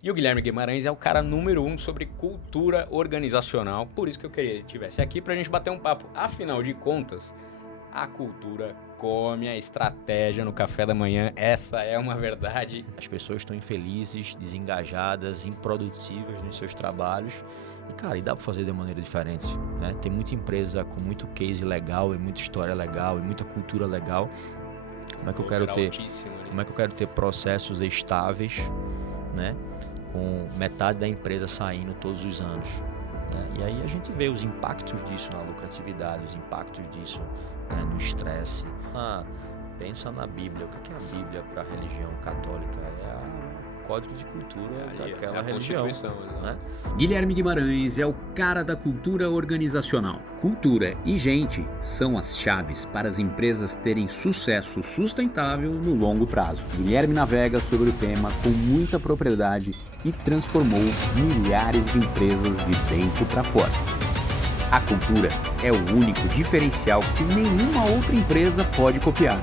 E o Guilherme Guimarães é o cara número 1 sobre cultura organizacional. Por isso que eu queria que ele estivesse aqui pra gente bater um papo. Afinal de contas, a cultura come a estratégia no café da manhã. Essa é uma verdade. As pessoas estão infelizes, desengajadas, improdutivas nos seus trabalhos. E, cara, dá pra fazer de maneira diferente, né? Tem muita empresa com muito case legal e muita história legal e muita cultura legal. Como é que eu quero ter processos estáveis, né? Com metade da empresa saindo todos os anos, né? E aí a gente vê os impactos disso na lucratividade, os impactos disso, né, no estresse. Pensa na Bíblia. O que é a Bíblia para a religião católica? É o código de cultura daquela religião, né? Guilherme Guimarães é o cara da cultura organizacional. Cultura e gente são as chaves para as empresas terem sucesso sustentável no longo prazo. Guilherme navega sobre o tema com muita propriedade e transformou milhares de empresas de dentro para fora. A cultura é o único diferencial que nenhuma outra empresa pode copiar.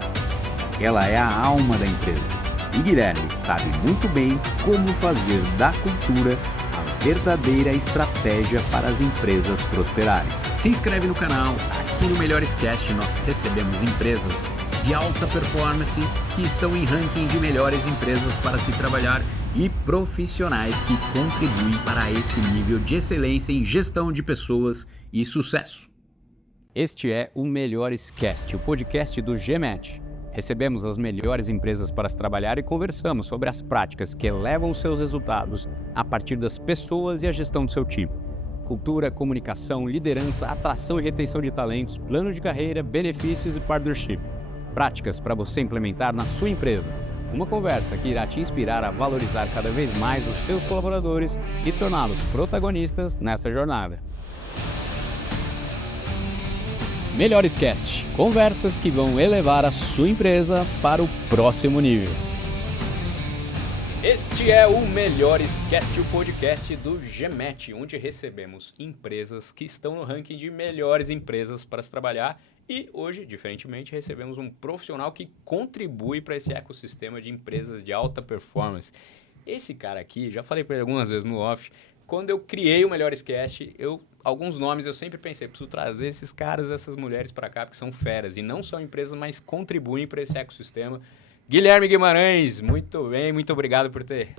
Ela é a alma da empresa. E Guilherme sabe muito bem como fazer da cultura a verdadeira estratégia para as empresas prosperarem. Se inscreve no canal. Aqui no Melhores Cast nós recebemos empresas de alta performance que estão em ranking de melhores empresas para se trabalhar e profissionais que contribuem para esse nível de excelência em gestão de pessoas e sucesso. Este é o Melhores Cast, o podcast do GMAT. Recebemos as melhores empresas para se trabalhar e conversamos sobre as práticas que elevam os seus resultados a partir das pessoas e a gestão do seu time. Cultura, comunicação, liderança, atração e retenção de talentos, plano de carreira, benefícios e partnership. Práticas para você implementar na sua empresa. Uma conversa que irá te inspirar a valorizar cada vez mais os seus colaboradores e torná-los protagonistas nessa jornada. Melhores Cast, conversas que vão elevar a sua empresa para o próximo nível. Este é o Melhores Cast, o podcast do GMAT, onde recebemos empresas que estão no ranking de melhores empresas para se trabalhar. E hoje, diferentemente, recebemos um profissional que contribui para esse ecossistema de empresas de alta performance. Esse cara aqui, já falei para ele algumas vezes no off, quando eu criei o Melhores Cast, alguns nomes eu sempre pensei, preciso trazer esses caras, essas mulheres para cá, porque são feras e não são empresas, mas contribuem para esse ecossistema. Guilherme Guimarães, muito bem, muito obrigado por ter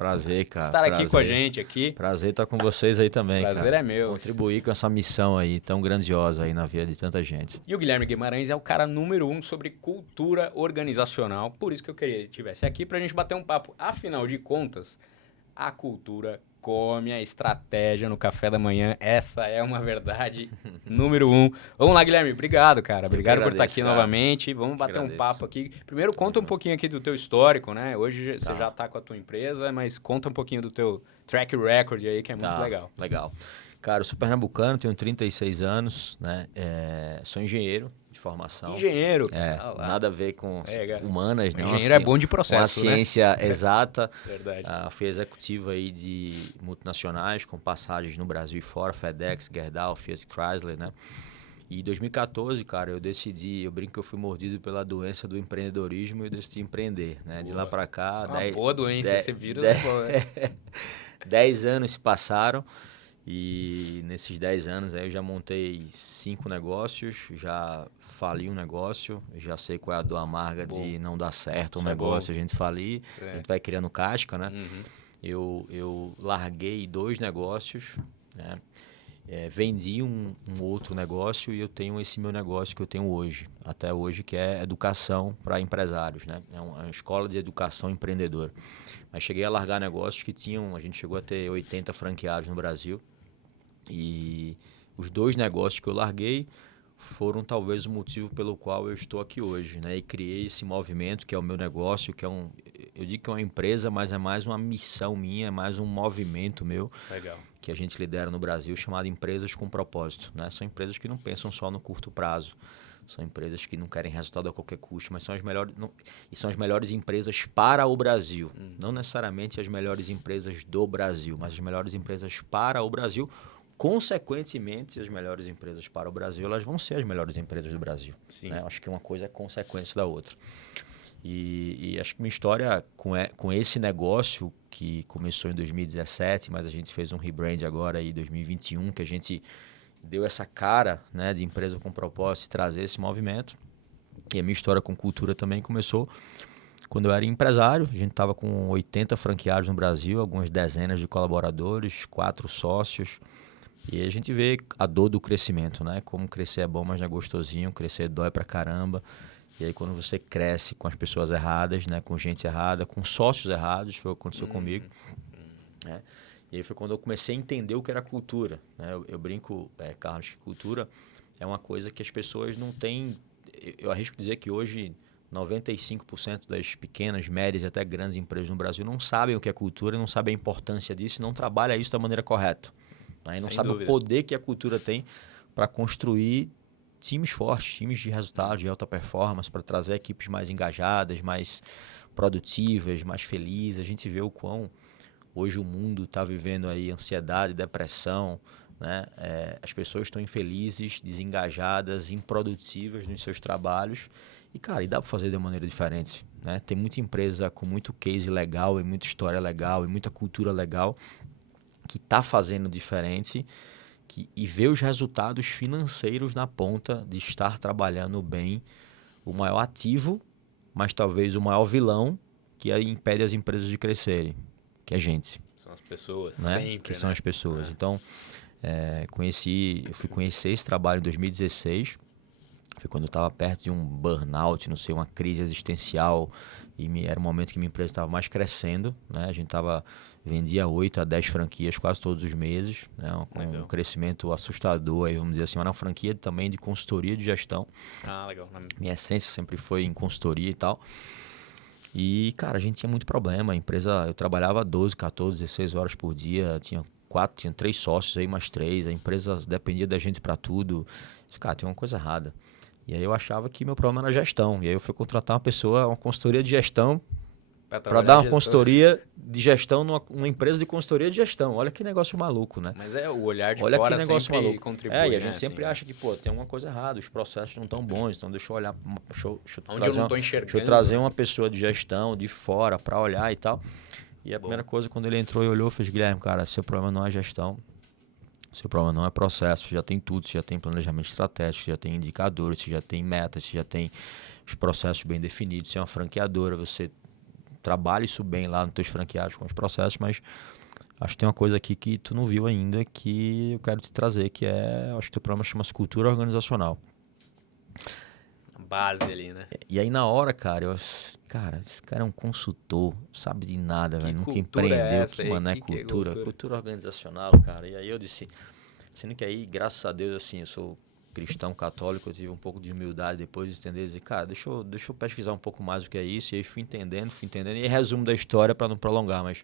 estar aqui com a gente aqui. Prazer estar com vocês aí também, Prazer cara. É meu. Contribuir com essa missão aí tão grandiosa aí na vida de tanta gente. E o Guilherme Guimarães é o cara número 1 sobre cultura organizacional, por isso que eu queria que ele estivesse aqui pra gente bater um papo. Afinal de contas, a cultura come a estratégia no café da manhã. Essa é uma verdade número 1. Vamos lá, Guilherme. Obrigado, cara. Obrigado por estar aqui novamente. Vamos bater um papo aqui. Primeiro, conta um pouquinho aqui do teu histórico, né? Hoje você já está com a tua empresa, mas conta um pouquinho do teu track record aí, que é muito legal. Legal. Cara, eu sou pernambucano, tenho 36 anos, né? Sou engenheiro de formação. Engenheiro? Nada a ver com humanas, né? Engenheiro é bom de processo, uma ciência exata. Verdade. Fui executivo aí de multinacionais, com passagens no Brasil e fora, FedEx, Gerdau, Fiat Chrysler, né? E em 2014, cara, eu brinco que eu fui mordido pela doença do empreendedorismo e eu decidi empreender, né? De lá pra cá... Isso é uma boa doença, esse vírus. 10 anos se passaram. E nesses 10 anos aí eu já montei 5 negócios, já fali um negócio, já sei qual é a dor amarga de não dar certo um negócio, a gente falir, a gente vai criando casca, né? Uhum. Eu larguei 2 negócios, né? Vendi um outro negócio e eu tenho esse meu negócio que eu tenho hoje, até hoje, que é educação para empresários, né? É uma escola de educação empreendedora. Mas cheguei a largar negócios que a gente chegou a ter 80 franqueados no Brasil. E os 2 negócios que eu larguei foram talvez o motivo pelo qual eu estou aqui hoje, né? E criei esse movimento que é o meu negócio, que eu digo que é uma empresa, mas é mais uma missão minha, é mais um movimento meu. Legal. Que a gente lidera no Brasil, chamado Empresas com Propósito, né? São empresas que não pensam só no curto prazo. São empresas que não querem resultado a qualquer custo, mas são as melhores empresas para o Brasil. Não necessariamente as melhores empresas do Brasil, mas as melhores empresas para o Brasil. Consequentemente, as melhores empresas para o Brasil, elas vão ser as melhores empresas do Brasil. Sim. Né? Acho que uma coisa é consequência da outra. E acho que minha história com esse negócio, que começou em 2017, mas a gente fez um rebrand agora em 2021, que a gente deu essa cara, né, de empresa com propósito de trazer esse movimento. E a minha história com cultura também começou quando eu era empresário. A gente estava com 80 franqueados no Brasil, algumas dezenas de colaboradores, 4 sócios. E aí a gente vê a dor do crescimento, né? Como crescer é bom, mas não é gostosinho, crescer dói pra caramba. E aí quando você cresce com as pessoas erradas, né? Com gente errada, com sócios errados, foi o que aconteceu comigo. Né? E aí foi quando eu comecei a entender o que era cultura. Né? Eu brinco, Carlos, que cultura é uma coisa que as pessoas não têm... Eu arrisco dizer que hoje 95% das pequenas, médias e até grandes empresas no Brasil não sabem o que é cultura, não sabem a importância disso e não trabalham isso da maneira correta. Né? E não sabem o poder que a cultura tem para construir times fortes, times de resultado, de alta performance, para trazer equipes mais engajadas, mais produtivas, mais felizes. A gente vê o quão hoje o mundo está vivendo aí ansiedade, depressão, né? As pessoas estão infelizes, desengajadas, improdutivas nos seus trabalhos. E, cara, e dá para fazer de uma maneira diferente. Né? Tem muita empresa com muito case legal, e muita história legal, e muita cultura legal, que está fazendo diferente e vê os resultados financeiros na ponta de estar trabalhando bem. O maior ativo, mas talvez o maior vilão que aí impede as empresas de crescerem, que é a gente. São as pessoas, né? sempre, Que são as pessoas. Então, eu fui conhecer esse trabalho em 2016, foi quando eu estava perto de um burnout, não sei, uma crise existencial, e era um momento que minha empresa estava mais crescendo, né? A gente vendia 8 a 10 franquias quase todos os meses, né? Um crescimento assustador, aí, vamos dizer assim, mas uma franquia também de consultoria de gestão. Ah, legal. Minha essência sempre foi em consultoria e tal. E, cara, a gente tinha muito problema. A empresa, eu trabalhava 12, 14, 16 horas por dia, tinha 3 sócios aí, mais 3. A empresa dependia da gente para tudo. Cara, tem uma coisa errada. E aí eu achava que meu problema era gestão. E aí eu fui contratar uma consultoria de gestão para dar uma consultoria de gestão numa empresa de consultoria de gestão. Olha que negócio maluco, né? Mas o olhar de Olha fora que negócio sempre maluco. contribui, E a né? gente sempre acha que, tem alguma coisa errada, os processos não estão bons, então deixa eu olhar, onde eu não estou enxergando. Deixa eu trazer uma pessoa de gestão de fora para olhar e tal. E a primeira coisa, quando ele entrou e olhou, fez: Guilherme, cara, seu problema não é gestão, seu problema não é processo, você já tem tudo, você já tem planejamento estratégico, você já tem indicadores, você já tem metas, você já tem os processos bem definidos, você é uma franqueadora, você trabalha isso bem lá nos teus franqueados com os processos, mas acho que tem uma coisa aqui que tu não viu ainda, que eu quero te trazer, que acho que teu programa chama-se cultura organizacional. A base ali, né? E aí na hora, cara, esse cara é um consultor, sabe de nada, velho, nunca empreendeu, mano, é cultura, cultura organizacional, cara. E aí eu disse, sendo que aí, graças a Deus, assim, eu sou cristão católico, eu tive um pouco de humildade depois de entender, dizer, cara, deixa eu pesquisar um pouco mais o que é isso, e aí fui entendendo, e aí resumo da história para não prolongar, mas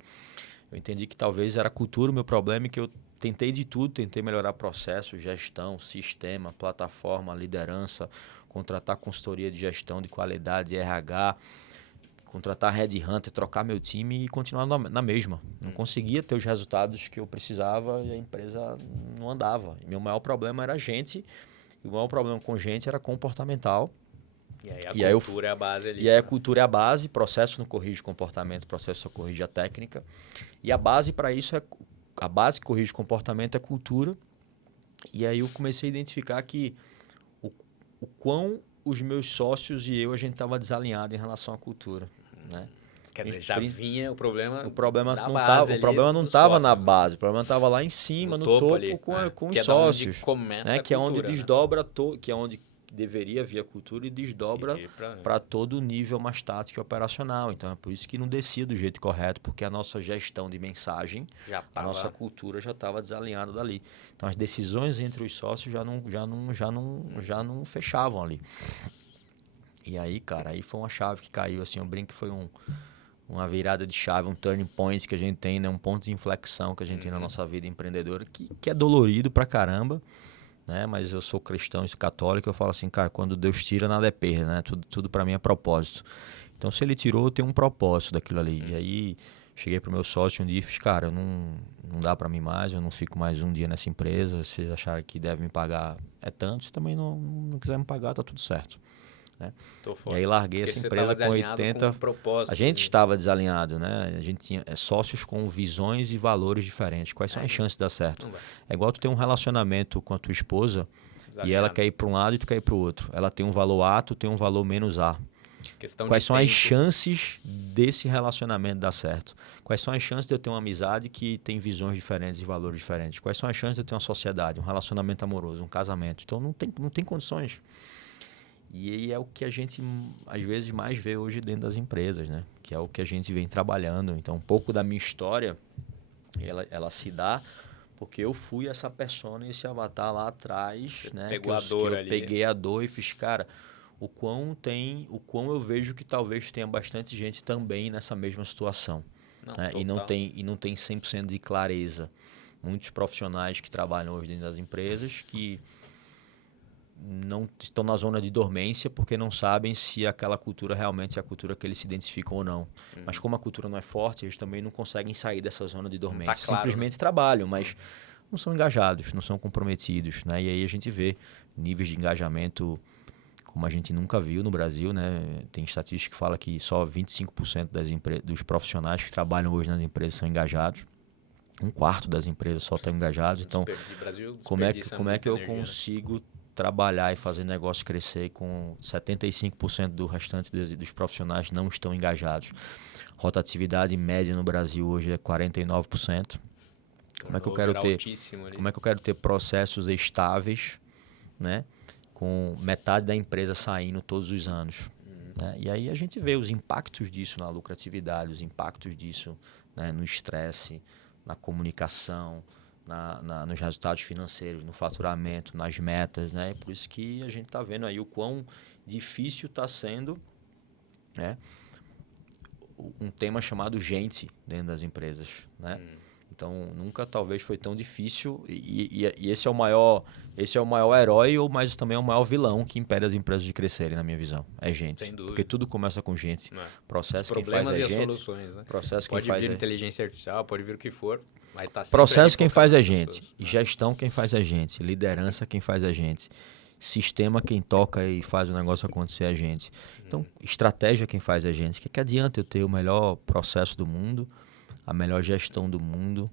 eu entendi que talvez era a cultura o meu problema, e que eu tentei de tudo, tentei melhorar processo, gestão, sistema, plataforma, liderança, contratar consultoria de gestão de qualidade, RH, contratar headhunter, trocar meu time e continuar na mesma. Não conseguia ter os resultados que eu precisava e a empresa não andava. Meu maior problema era a gente, e o maior problema com gente era comportamental. E aí a cultura é a base ali. E aí a cultura é a base, processo não corrige comportamento, processo só corrige a técnica. E a base para isso a base que corrige comportamento é cultura. E aí eu comecei a identificar que o quão os meus sócios e a gente estava desalinhado em relação à cultura, né? Quer dizer, já vinha o problema. O problema não estava na base, o problema estava lá em cima, no topo ali, com os sócios, começa que é onde desdobra, que é onde deveria vir a cultura e desdobra para todo o nível mais tático e operacional. Então é por isso que não descia do jeito correto, porque a nossa gestão de mensagem, a nossa cultura já estava desalinhada dali. Então as decisões entre os sócios já não fechavam ali. E aí, cara, aí foi uma chave que caiu, assim, eu brinco que foi uma virada de chave, um turning point que a gente tem, né? Um ponto de inflexão que a gente tem na nossa vida empreendedora, que é dolorido pra caramba, né? Mas eu sou cristão e católico, eu falo assim, cara, quando Deus tira, nada é perda, né? Tudo para mim é propósito. Então, se ele tirou, tem um propósito daquilo ali. E aí, cheguei pro meu sócio um dia e fiz, cara, não dá para mim mais, eu não fico mais um dia nessa empresa, se vocês acharem que devem me pagar tanto, se também não quiser me pagar, tá tudo certo. né? Tô E fora. aí larguei Porque essa você empresa tava com desalinhado 80. com um propósito, A gente estava desalinhado, né? A gente tinha sócios com visões e valores diferentes. Quais são as chances de dar certo? Não vai. É igual tu ter um relacionamento com a tua esposa e ela Desalinhado. quer ir para um lado e tu quer ir para o outro. Ela tem um valor A, tu tem um valor menos A. Questão Quais de são as tempo. chances desse relacionamento dar certo? Quais são as chances de eu ter uma amizade que tem visões diferentes e valores diferentes? Quais são as chances de eu ter uma sociedade, um relacionamento amoroso, um casamento? Então não tem condições. E aí é o que a gente às vezes mais vê hoje dentro das empresas, né? Que é o que a gente vem trabalhando. Então um pouco da minha história, ela se dá porque eu fui essa persona, esse avatar lá atrás, né? Pegou a dor que eu ali. peguei a dor e fiz, cara, o quão eu vejo que talvez tenha bastante gente também nessa mesma situação. Não, Né? E não tem 100% de clareza. Muitos profissionais que trabalham hoje dentro das empresas que não estão na zona de dormência porque não sabem se aquela cultura realmente é a cultura que eles se identificam ou não. Mas como a cultura não é forte, eles também não conseguem sair dessa zona de dormência. Tá claro, Simplesmente trabalham, mas não são engajados, não são comprometidos. Né? E aí a gente vê níveis de engajamento como a gente nunca viu no Brasil. Né? Tem estatística que fala que só 25% dos profissionais que trabalham hoje nas empresas são engajados. 1/4 das empresas só estão engajados. Então, como é que eu consigo trabalhar e fazer negócio crescer com 75% do restante dos profissionais não estão engajados? Rotatividade média no Brasil hoje é 49%. Como é que eu quero ter processos estáveis, né, com metade da empresa saindo todos os anos? Né? E aí a gente vê os impactos disso na lucratividade, os impactos disso, né, no estresse, na comunicação, nos resultados financeiros, no faturamento, nas metas, né? Por isso que a gente está vendo aí o quão difícil está sendo, né, um tema chamado gente dentro das empresas, né? Então nunca talvez foi tão difícil e esse é o maior herói, mas também é o maior vilão que impede as empresas de crescerem, na minha visão. É gente. Sem dúvida. Porque tudo começa com gente. Processo quem faz é gente. Soluções, né? Processo pode quem faz vir inteligência artificial, pode vir o que for. Vai estar sempre processo quem faz é gente. Pessoas, né? Gestão quem faz é gente. Liderança quem faz é gente. Sistema quem toca e faz o negócio acontecer é gente. Então, estratégia quem faz é gente. O que adianta eu ter o melhor processo do mundo, a melhor gestão do mundo,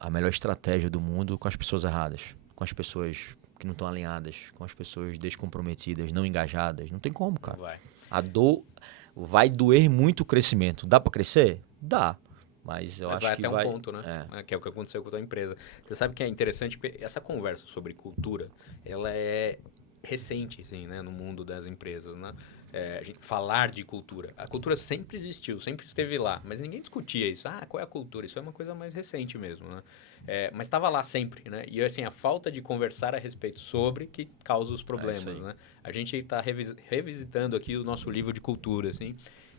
a melhor estratégia do mundo com as pessoas erradas, com as pessoas que não estão alinhadas, com as pessoas descomprometidas, não engajadas? Não tem como, cara. A dor vai doer muito o crescimento. Dá para crescer? Dá. Mas acho vai que até um ponto, né? Que é o que aconteceu com a tua empresa. Você sabe que é interessante, porque essa conversa sobre cultura, ela é recente, assim, né, no mundo das empresas, né? A gente falar de cultura. A cultura sempre existiu, sempre esteve lá, mas ninguém discutia isso. Qual é a cultura? Isso é uma coisa mais recente mesmo, né? Mas estava lá sempre, né? E assim, a falta de conversar a respeito sobre que causa os problemas, né? A gente está revisitando aqui o nosso livro de cultura, assim.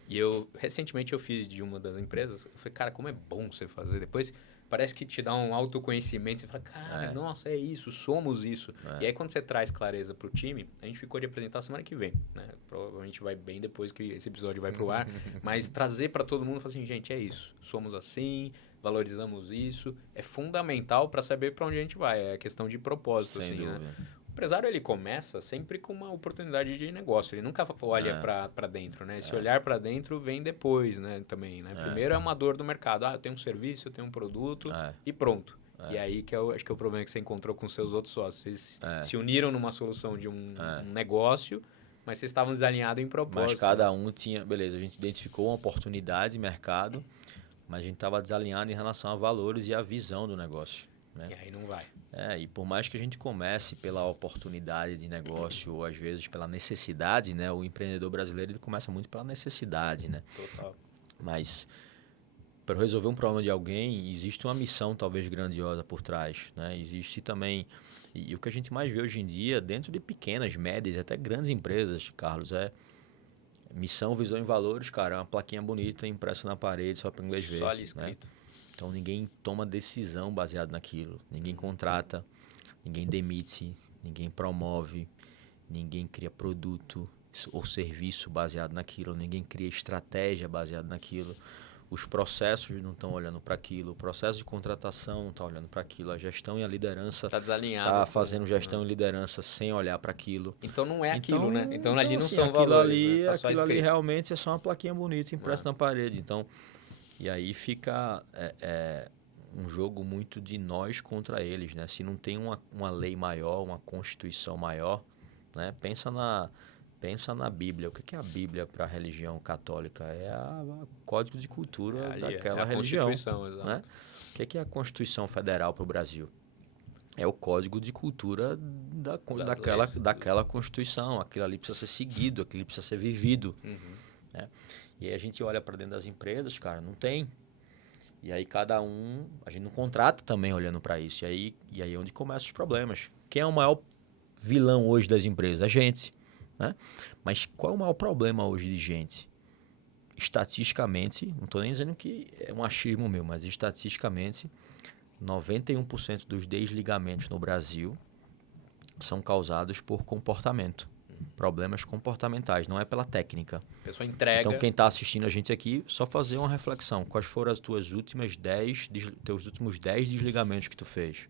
E recentemente eu fiz de uma das empresas, eu falei, cara, como é bom você fazer. Depois parece que te dá um autoconhecimento, você fala, cara, nossa, é isso, somos isso. E aí quando você traz clareza pro time, a gente ficou de apresentar semana que vem, né? Provavelmente vai bem depois que esse episódio vai pro ar, mas trazer para todo mundo, falar assim, gente, é isso, somos assim, valorizamos isso, é fundamental para saber para onde a gente vai, é questão de propósito, Sem assim, dúvida. né? O empresário, ele começa sempre com uma oportunidade de negócio. Ele nunca olha para dentro, né? Esse olhar para dentro vem depois, né? Também, né? Primeiro é uma dor do mercado. Eu tenho um serviço, eu tenho um produto e pronto. E aí que acho que é o problema que você encontrou com seus outros sócios. Eles se uniram numa solução de um negócio, mas vocês estavam desalinhados em propósito. Mas cada um tinha... Beleza, a gente identificou uma oportunidade de mercado, mas a gente estava desalinhado em relação a valores e a visão do negócio. Né? E aí não vai. E por mais que a gente comece pela oportunidade de negócio ou às vezes pela necessidade, né? O empreendedor brasileiro ele começa muito pela necessidade, né? Total. Mas para resolver um problema de alguém, existe uma missão talvez grandiosa por trás, né? Existe também, e o que a gente mais vê hoje em dia, dentro de pequenas, médias, até grandes empresas, Carlos, é missão, visão e valores, cara, é uma plaquinha bonita impressa na parede só para o inglês ver. Só ali escrito. Né? Então, ninguém toma decisão baseada naquilo. Ninguém contrata, ninguém demite, ninguém promove, ninguém cria produto ou serviço baseado naquilo, ninguém cria estratégia baseada naquilo. os processos não estão olhando para aquilo, o processo de contratação não está olhando para aquilo, a gestão e a liderança Tá desalinhado. está fazendo gestão e liderança sem olhar para aquilo. Então não é aquilo, né? Então ali não assim, são aquilo valores, ali, né? Tá só aquilo ali escrito. realmente é só uma plaquinha bonita impressa na parede. Então, e aí fica um jogo muito de nós contra eles, né? Se não tem uma lei maior, uma constituição maior, né? Pensa na Bíblia. O que é a Bíblia para a religião católica? É o código de cultura daquela religião. Constituição, exato. Né? O que é a Constituição Federal para o Brasil? É o código de cultura daquela Constituição. Aquilo ali precisa ser seguido, aquilo ali precisa ser vivido. Né? E aí a gente olha para dentro das empresas, cara, não tem. E aí a gente não contrata também olhando para isso. E aí é onde começam os problemas. Quem é o maior vilão hoje das empresas? A gente. Né? Mas qual é o maior problema hoje de gente? Estatisticamente, não estou nem dizendo que é um achismo meu, mas estatisticamente, 91% dos desligamentos no Brasil são causados por comportamento. Problemas comportamentais, não é pela técnica. A pessoa entrega. Então, quem está assistindo a gente aqui, só fazer uma reflexão. Quais foram teus últimos 10 desligamentos que tu fez?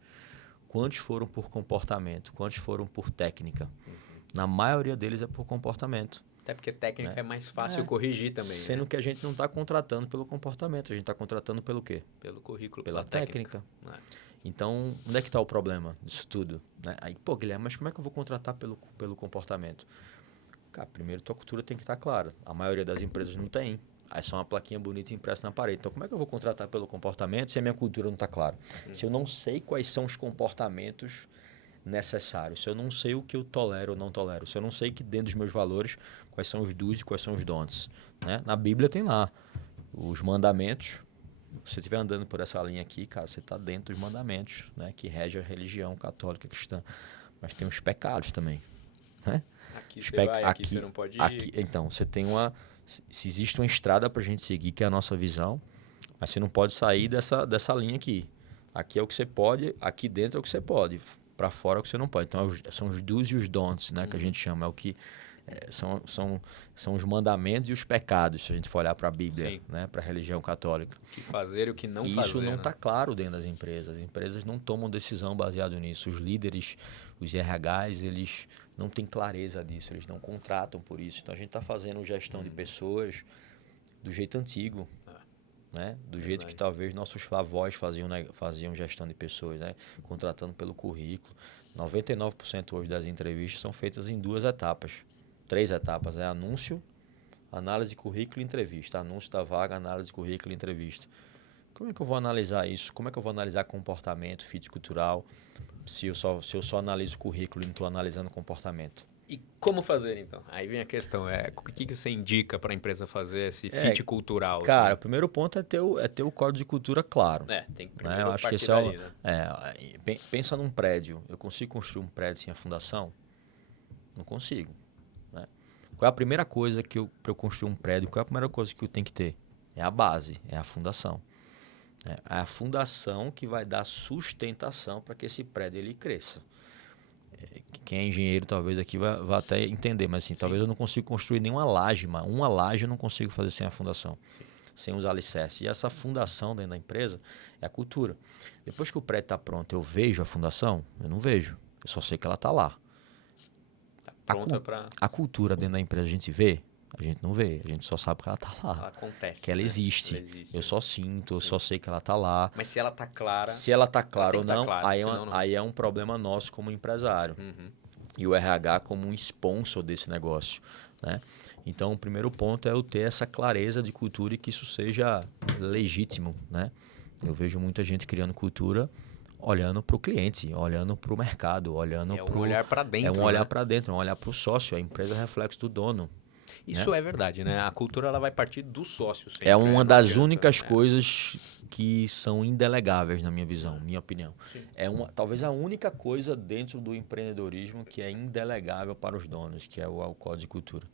Quantos foram por comportamento? Quantos foram por técnica? Na maioria deles é por comportamento. Até porque técnica é mais fácil corrigir também. Sendo que a gente não está contratando pelo comportamento, a gente está contratando pelo quê? Pelo currículo, pela técnica. Então, onde é que está o problema disso tudo? Né? Aí, Guilherme, mas como é que eu vou contratar pelo comportamento? Cara, primeiro tua cultura tem que estar clara. A maioria das empresas não tem. Aí é só uma plaquinha bonita impressa na parede. Então, como é que eu vou contratar pelo comportamento se a minha cultura não está clara? Se eu não sei quais são os comportamentos necessários, se eu não sei o que eu tolero ou não tolero, se eu não sei que dentro dos meus valores, quais são os do's e quais são os don'ts. Né? Na Bíblia tem lá os mandamentos. Se você estiver andando por essa linha aqui, cara, você está dentro dos mandamentos, né? Que rege a religião católica cristã. Mas tem os pecados também. Né? Aqui você vai, aqui você não pode ir. Então, você tem se existe uma estrada para a gente seguir, que é a nossa visão, mas você não pode sair dessa linha aqui. Aqui é o que você pode, aqui dentro é o que você pode, para fora é o que você não pode. Então, são os do's e os don'ts, né? Que a gente chama, é o que... são os mandamentos e os pecados, se a gente for olhar para a Bíblia, né, para a religião católica. O que fazer e o que não fazer. Isso não está claro dentro das empresas. As empresas não tomam decisão baseado nisso. Os líderes, os RHs, eles não têm clareza disso, eles não contratam por isso. Então a gente está fazendo gestão de pessoas do jeito antigo. Né? Do jeito que talvez nossos avós faziam gestão de pessoas, né? Contratando pelo currículo. 99% hoje das entrevistas são feitas em 2 etapas. 3 etapas, anúncio, análise de currículo e entrevista. Anúncio da vaga, análise de currículo e entrevista. Como é que eu vou analisar isso? Como é que eu vou analisar comportamento, fit cultural, se eu só analiso o currículo e não estou analisando o comportamento? E como fazer, então? Aí vem a questão, o que você indica para a empresa fazer esse fit cultural? Cara, assim? O primeiro ponto é ter o código de cultura claro. Tem que primeiro eu acho que dali, né? Pensa num prédio. Eu consigo construir um prédio sem a fundação? Não consigo. Né? Qual é a primeira coisa para eu construir um prédio? Qual é a primeira coisa que eu tenho que ter? É a base, é a fundação. É a fundação que vai dar sustentação para que esse prédio ele cresça. Quem é engenheiro talvez aqui vai até entender, mas assim, talvez eu não consiga construir nenhuma laje, uma laje eu não consigo fazer sem a fundação, sem os alicerces. E essa fundação dentro da empresa é a cultura. Depois que o prédio está pronto, eu vejo a fundação? Eu não vejo, eu só sei que ela está lá. Tá pronta para... A cultura dentro da empresa a gente vê? A gente não vê, a gente só sabe que ela está lá. Ela acontece. Que ela existe. Eu só sinto, eu só sei que ela está lá. Mas se ela está clara... Se ela está clara ou não, clara, aí é um problema nosso como empresário. E o RH como um sponsor desse negócio. Né? Então, o primeiro ponto é eu ter essa clareza de cultura e que isso seja legítimo. Né? Eu vejo muita gente criando cultura olhando para o cliente, olhando para o mercado, olhando para... É um olhar para dentro. É um olhar para dentro, é um olhar para o sócio. A empresa é reflexo do dono. Isso é verdade, né? A cultura ela vai partir do sócio sempre. É uma das únicas coisas que são indelegáveis, na minha visão, minha opinião. Sim. Talvez a única coisa dentro do empreendedorismo que é indelegável para os donos, que é o código de cultura.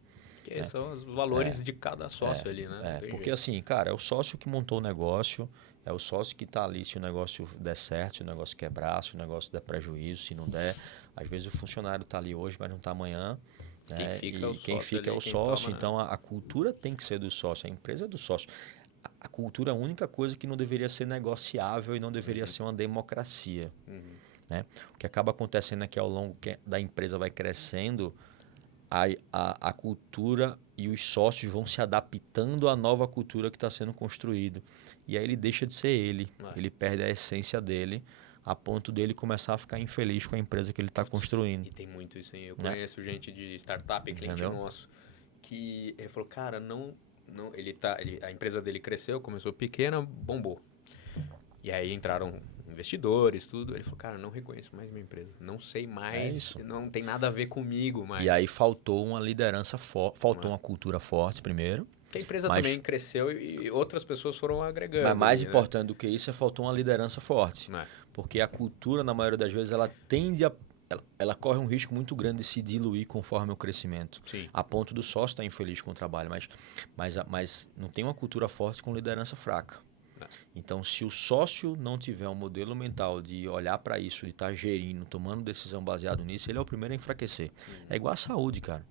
Que são os valores de cada sócio ali, né? Porque assim, cara, é o sócio que montou o negócio, é o sócio que está ali se o negócio der certo, se o negócio quebrar, se o negócio der prejuízo, se não der. Às vezes o funcionário está ali hoje, mas não está amanhã. Quem fica é o sócio. Então a cultura tem que ser do sócio, a empresa é do sócio. a cultura é a única coisa que não deveria ser negociável e não deveria ser uma democracia. Né? O que acaba acontecendo é que ao longo da empresa vai crescendo, a cultura e os sócios vão se adaptando à nova cultura que está sendo construída. E aí ele deixa de ser ele. Ele perde a essência dele, a ponto dele começar a ficar infeliz com a empresa que ele está construindo. E tem muito isso aí. Eu conheço gente de startup, cliente nosso, que ele falou, cara, a empresa dele cresceu, começou pequena, bombou. E aí entraram investidores, tudo. Ele falou, cara, não reconheço mais minha empresa. Não sei mais, não tem nada a ver comigo mais. E aí faltou uma liderança forte, faltou uma cultura forte primeiro. Porque a empresa também cresceu e outras pessoas foram agregando. Mas mais importante do que isso, faltou uma liderança forte. Porque a cultura, na maioria das vezes, ela tende a... Ela corre um risco muito grande de se diluir conforme o crescimento. Sim. A ponto do sócio estar infeliz com o trabalho. Mas não tem uma cultura forte com liderança fraca. Então, se o sócio não tiver um modelo mental de olhar para isso, de estar gerindo, tomando decisão baseado nisso, ele é o primeiro a enfraquecer. É igual a saúde, cara.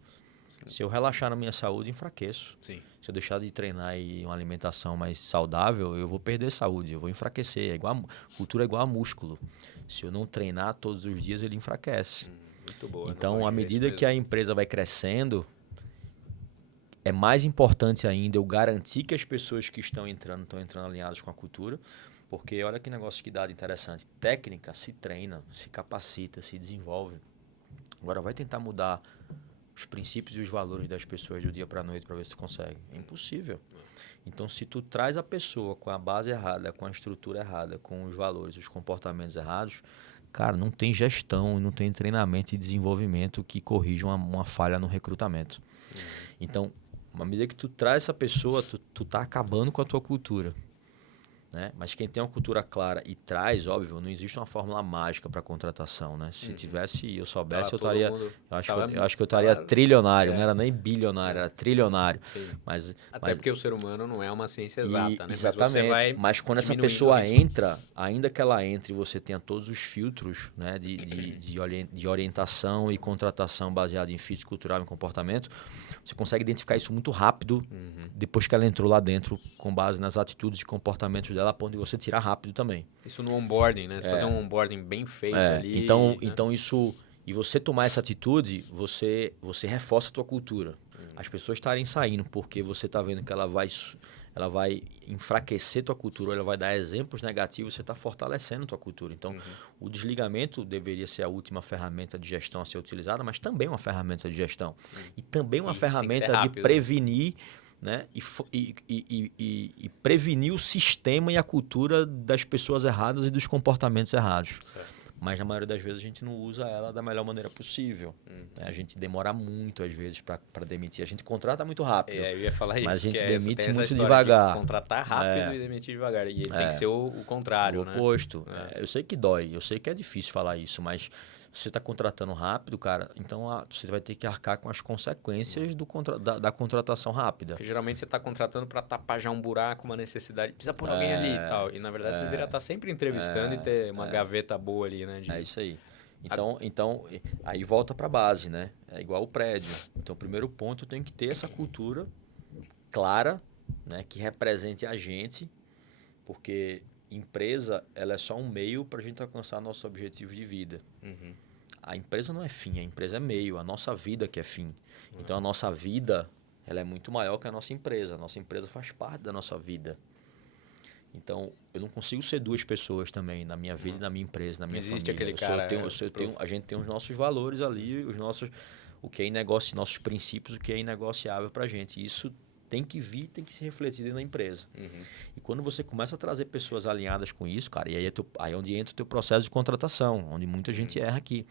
Se eu relaxar na minha saúde, enfraqueço. Sim. Se eu deixar de treinar e uma alimentação mais saudável, eu vou perder saúde, eu vou enfraquecer. Cultura é igual a músculo. Se eu não treinar todos os dias, ele enfraquece. Muito boa. Então, à medida que a empresa vai crescendo, é mais importante ainda eu garantir que as pessoas que estão entrando alinhadas com a cultura, porque olha que negócio que dado interessante. Técnica se treina, se capacita, se desenvolve. Agora vai tentar mudar os princípios e os valores das pessoas do dia para a noite para ver se tu consegue. É impossível. Então, se tu traz a pessoa com a base errada, com a estrutura errada, com os valores, os comportamentos errados, cara, não tem gestão, não tem treinamento e desenvolvimento que corrija uma falha no recrutamento. Então, à medida que tu traz essa pessoa, tu tá acabando com a tua cultura. Né? Mas quem tem uma cultura clara e traz, óbvio, não existe uma fórmula mágica para contratação, né? Se tivesse e eu soubesse, eu estaria, eu acho que eu estaria trilionário, não era nem bilionário, era trilionário. Mas porque o ser humano não é uma ciência exata, né? Exatamente. Mas quando essa pessoa entra, ainda que ela entre, você tenha todos os filtros, né, de orientação e contratação baseada em fit cultural e comportamento, você consegue identificar isso muito rápido depois que ela entrou lá dentro, com base nas atitudes e comportamentos dela, a ponto de você tirar rápido também. Isso no onboarding, né? Você fazer um onboarding bem feito ali. Então isso... E você tomar essa atitude, você reforça a tua cultura. As pessoas estarem saindo porque você está vendo que ela vai enfraquecer tua cultura, ela vai dar exemplos negativos, você está fortalecendo tua cultura. Então, o desligamento deveria ser a última ferramenta de gestão a ser utilizada, mas também uma ferramenta de gestão. E também uma ferramenta de prevenir... Né? E prevenir o sistema e a cultura das pessoas erradas e dos comportamentos errados. Certo. Mas na maioria das vezes a gente não usa ela da melhor maneira possível. Né? A gente demora muito, às vezes, para demitir. A gente contrata muito rápido. Eu ia falar isso. Mas a gente demite muito devagar. De contratar rápido e demitir devagar. E tem que ser o contrário. O oposto. Eu sei que dói, eu sei que é difícil falar isso, mas... Você está contratando rápido, cara, então você vai ter que arcar com as consequências da contratação rápida. Porque geralmente você está contratando para tapar já um buraco, uma necessidade, precisa pôr alguém ali e tal. E na verdade você deveria estar sempre entrevistando e ter uma gaveta boa ali, né? É isso aí. Então aí volta para a base, né? É igual o prédio. Então, o primeiro ponto, eu tenho que ter essa cultura clara, né, que represente a gente, porque empresa ela é só um meio para a gente alcançar nossos objetivos de vida. A empresa não é fim, a empresa é meio, a nossa vida que é fim. Então, a nossa vida ela é muito maior que a nossa empresa. A nossa empresa faz parte da nossa vida. Então, eu não consigo ser duas pessoas também na minha vida e na minha empresa, na minha família. Existe aquele cara... A gente tem os nossos valores ali, o que é inegociável, nossos princípios, o que é inegociável para a gente. Isso tem que vir, tem que se refletir dentro da empresa. E quando você começa a trazer pessoas alinhadas com isso, cara, e aí é onde entra o teu processo de contratação, onde muita gente erra aqui,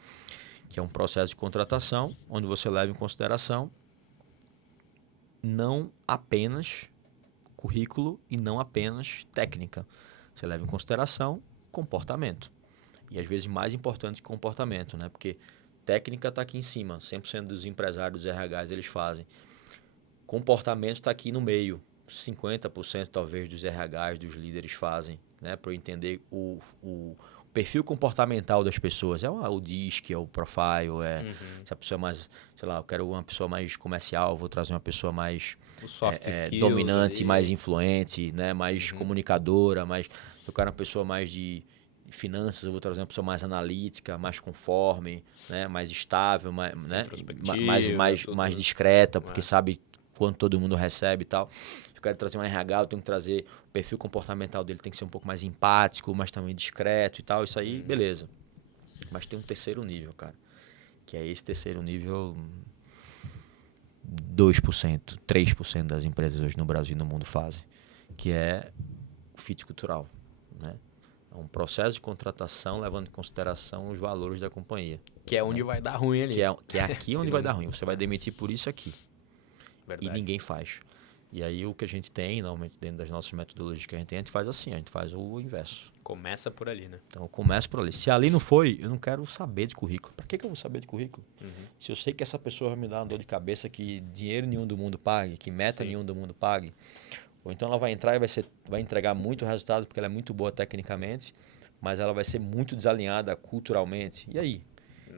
que é um processo de contratação, onde você leva em consideração não apenas currículo e não apenas técnica. Você leva em consideração comportamento. E às vezes mais importante que comportamento, né? Porque técnica está aqui em cima, 100% dos empresários, dos RHs, eles fazem. Comportamento está aqui no meio, 50% talvez dos RHs, dos líderes fazem, né? Para eu entender o perfil comportamental das pessoas. O DISC, é o profile, se a pessoa é mais, sei lá, eu quero uma pessoa mais comercial, vou trazer uma pessoa mais dominante, ali, mais influente, né? Mais comunicadora, eu quero uma pessoa mais de finanças, eu vou trazer uma pessoa mais analítica, mais conforme, né? Mais estável, mais discreta, porque sabe quanto todo mundo recebe e tal. Se eu quero trazer um RH, eu tenho que trazer o perfil comportamental dele, tem que ser um pouco mais empático, mas também discreto e tal. Isso aí, beleza. Mas tem um terceiro nível, cara. Que é esse terceiro nível, 2%, 3% das empresas hoje no Brasil e no mundo fazem. Que é o fit cultural, né? É um processo de contratação levando em consideração os valores da companhia. Que é onde vai dar ruim ali. Que é aqui onde vai dar ruim. Você vai demitir por isso aqui. Verdade. E ninguém faz. E aí o que a gente tem, normalmente dentro das nossas metodologias que a gente faz assim, a gente faz o inverso. Começa por ali, né? Então começa por ali. Se ali não foi, eu não quero saber de currículo. Para que eu vou saber de currículo? Se eu sei que essa pessoa vai me dar uma dor de cabeça que dinheiro nenhum do mundo pague, que meta nenhum do mundo pague, ou então ela vai entrar e vai entregar muito resultado porque ela é muito boa tecnicamente, mas ela vai ser muito desalinhada culturalmente. E aí?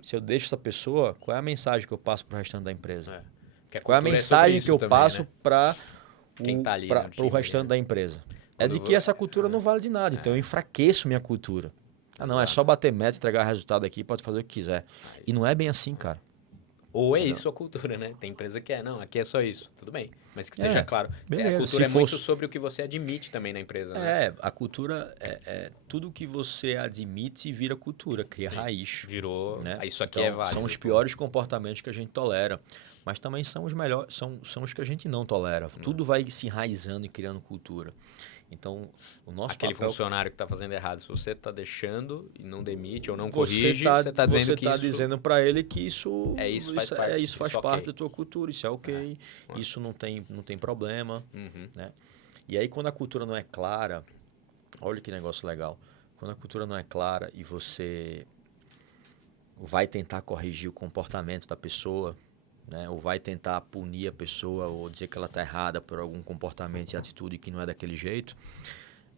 Se eu deixo essa pessoa, qual é a mensagem que eu passo para o restante da empresa? Qual é a mensagem que eu passo, né, para o restante da empresa? É de que essa cultura não vale de nada. Então eu enfraqueço minha cultura. Não, é só bater meta, entregar resultado aqui, pode fazer o que quiser. E não é bem assim, cara. Ou é isso a cultura, né? Tem empresa que não, aqui é só isso. Tudo bem. Mas que esteja claro. Beleza. A cultura muito sobre o que você admite também na empresa, né? A cultura tudo que você admite vira cultura, cria raiz. Virou, né? Isso aqui então, é válido. São os piores comportamentos que a gente tolera. Mas também são os melhores, são os que a gente não tolera. Tudo vai se enraizando e criando cultura. Então, o nosso Aquele papel... funcionário que está fazendo errado, se você está deixando e não demite ou não corrige, você está dizendo que isso... dizendo para ele que isso faz parte da tua cultura, isso é ok, isso não tem problema. Né? E aí, quando a cultura não é clara, olha que negócio legal, quando a cultura não é clara e você vai tentar corrigir o comportamento da pessoa, né? Ou vai tentar punir a pessoa ou dizer que ela está errada por algum comportamento e atitude que não é daquele jeito,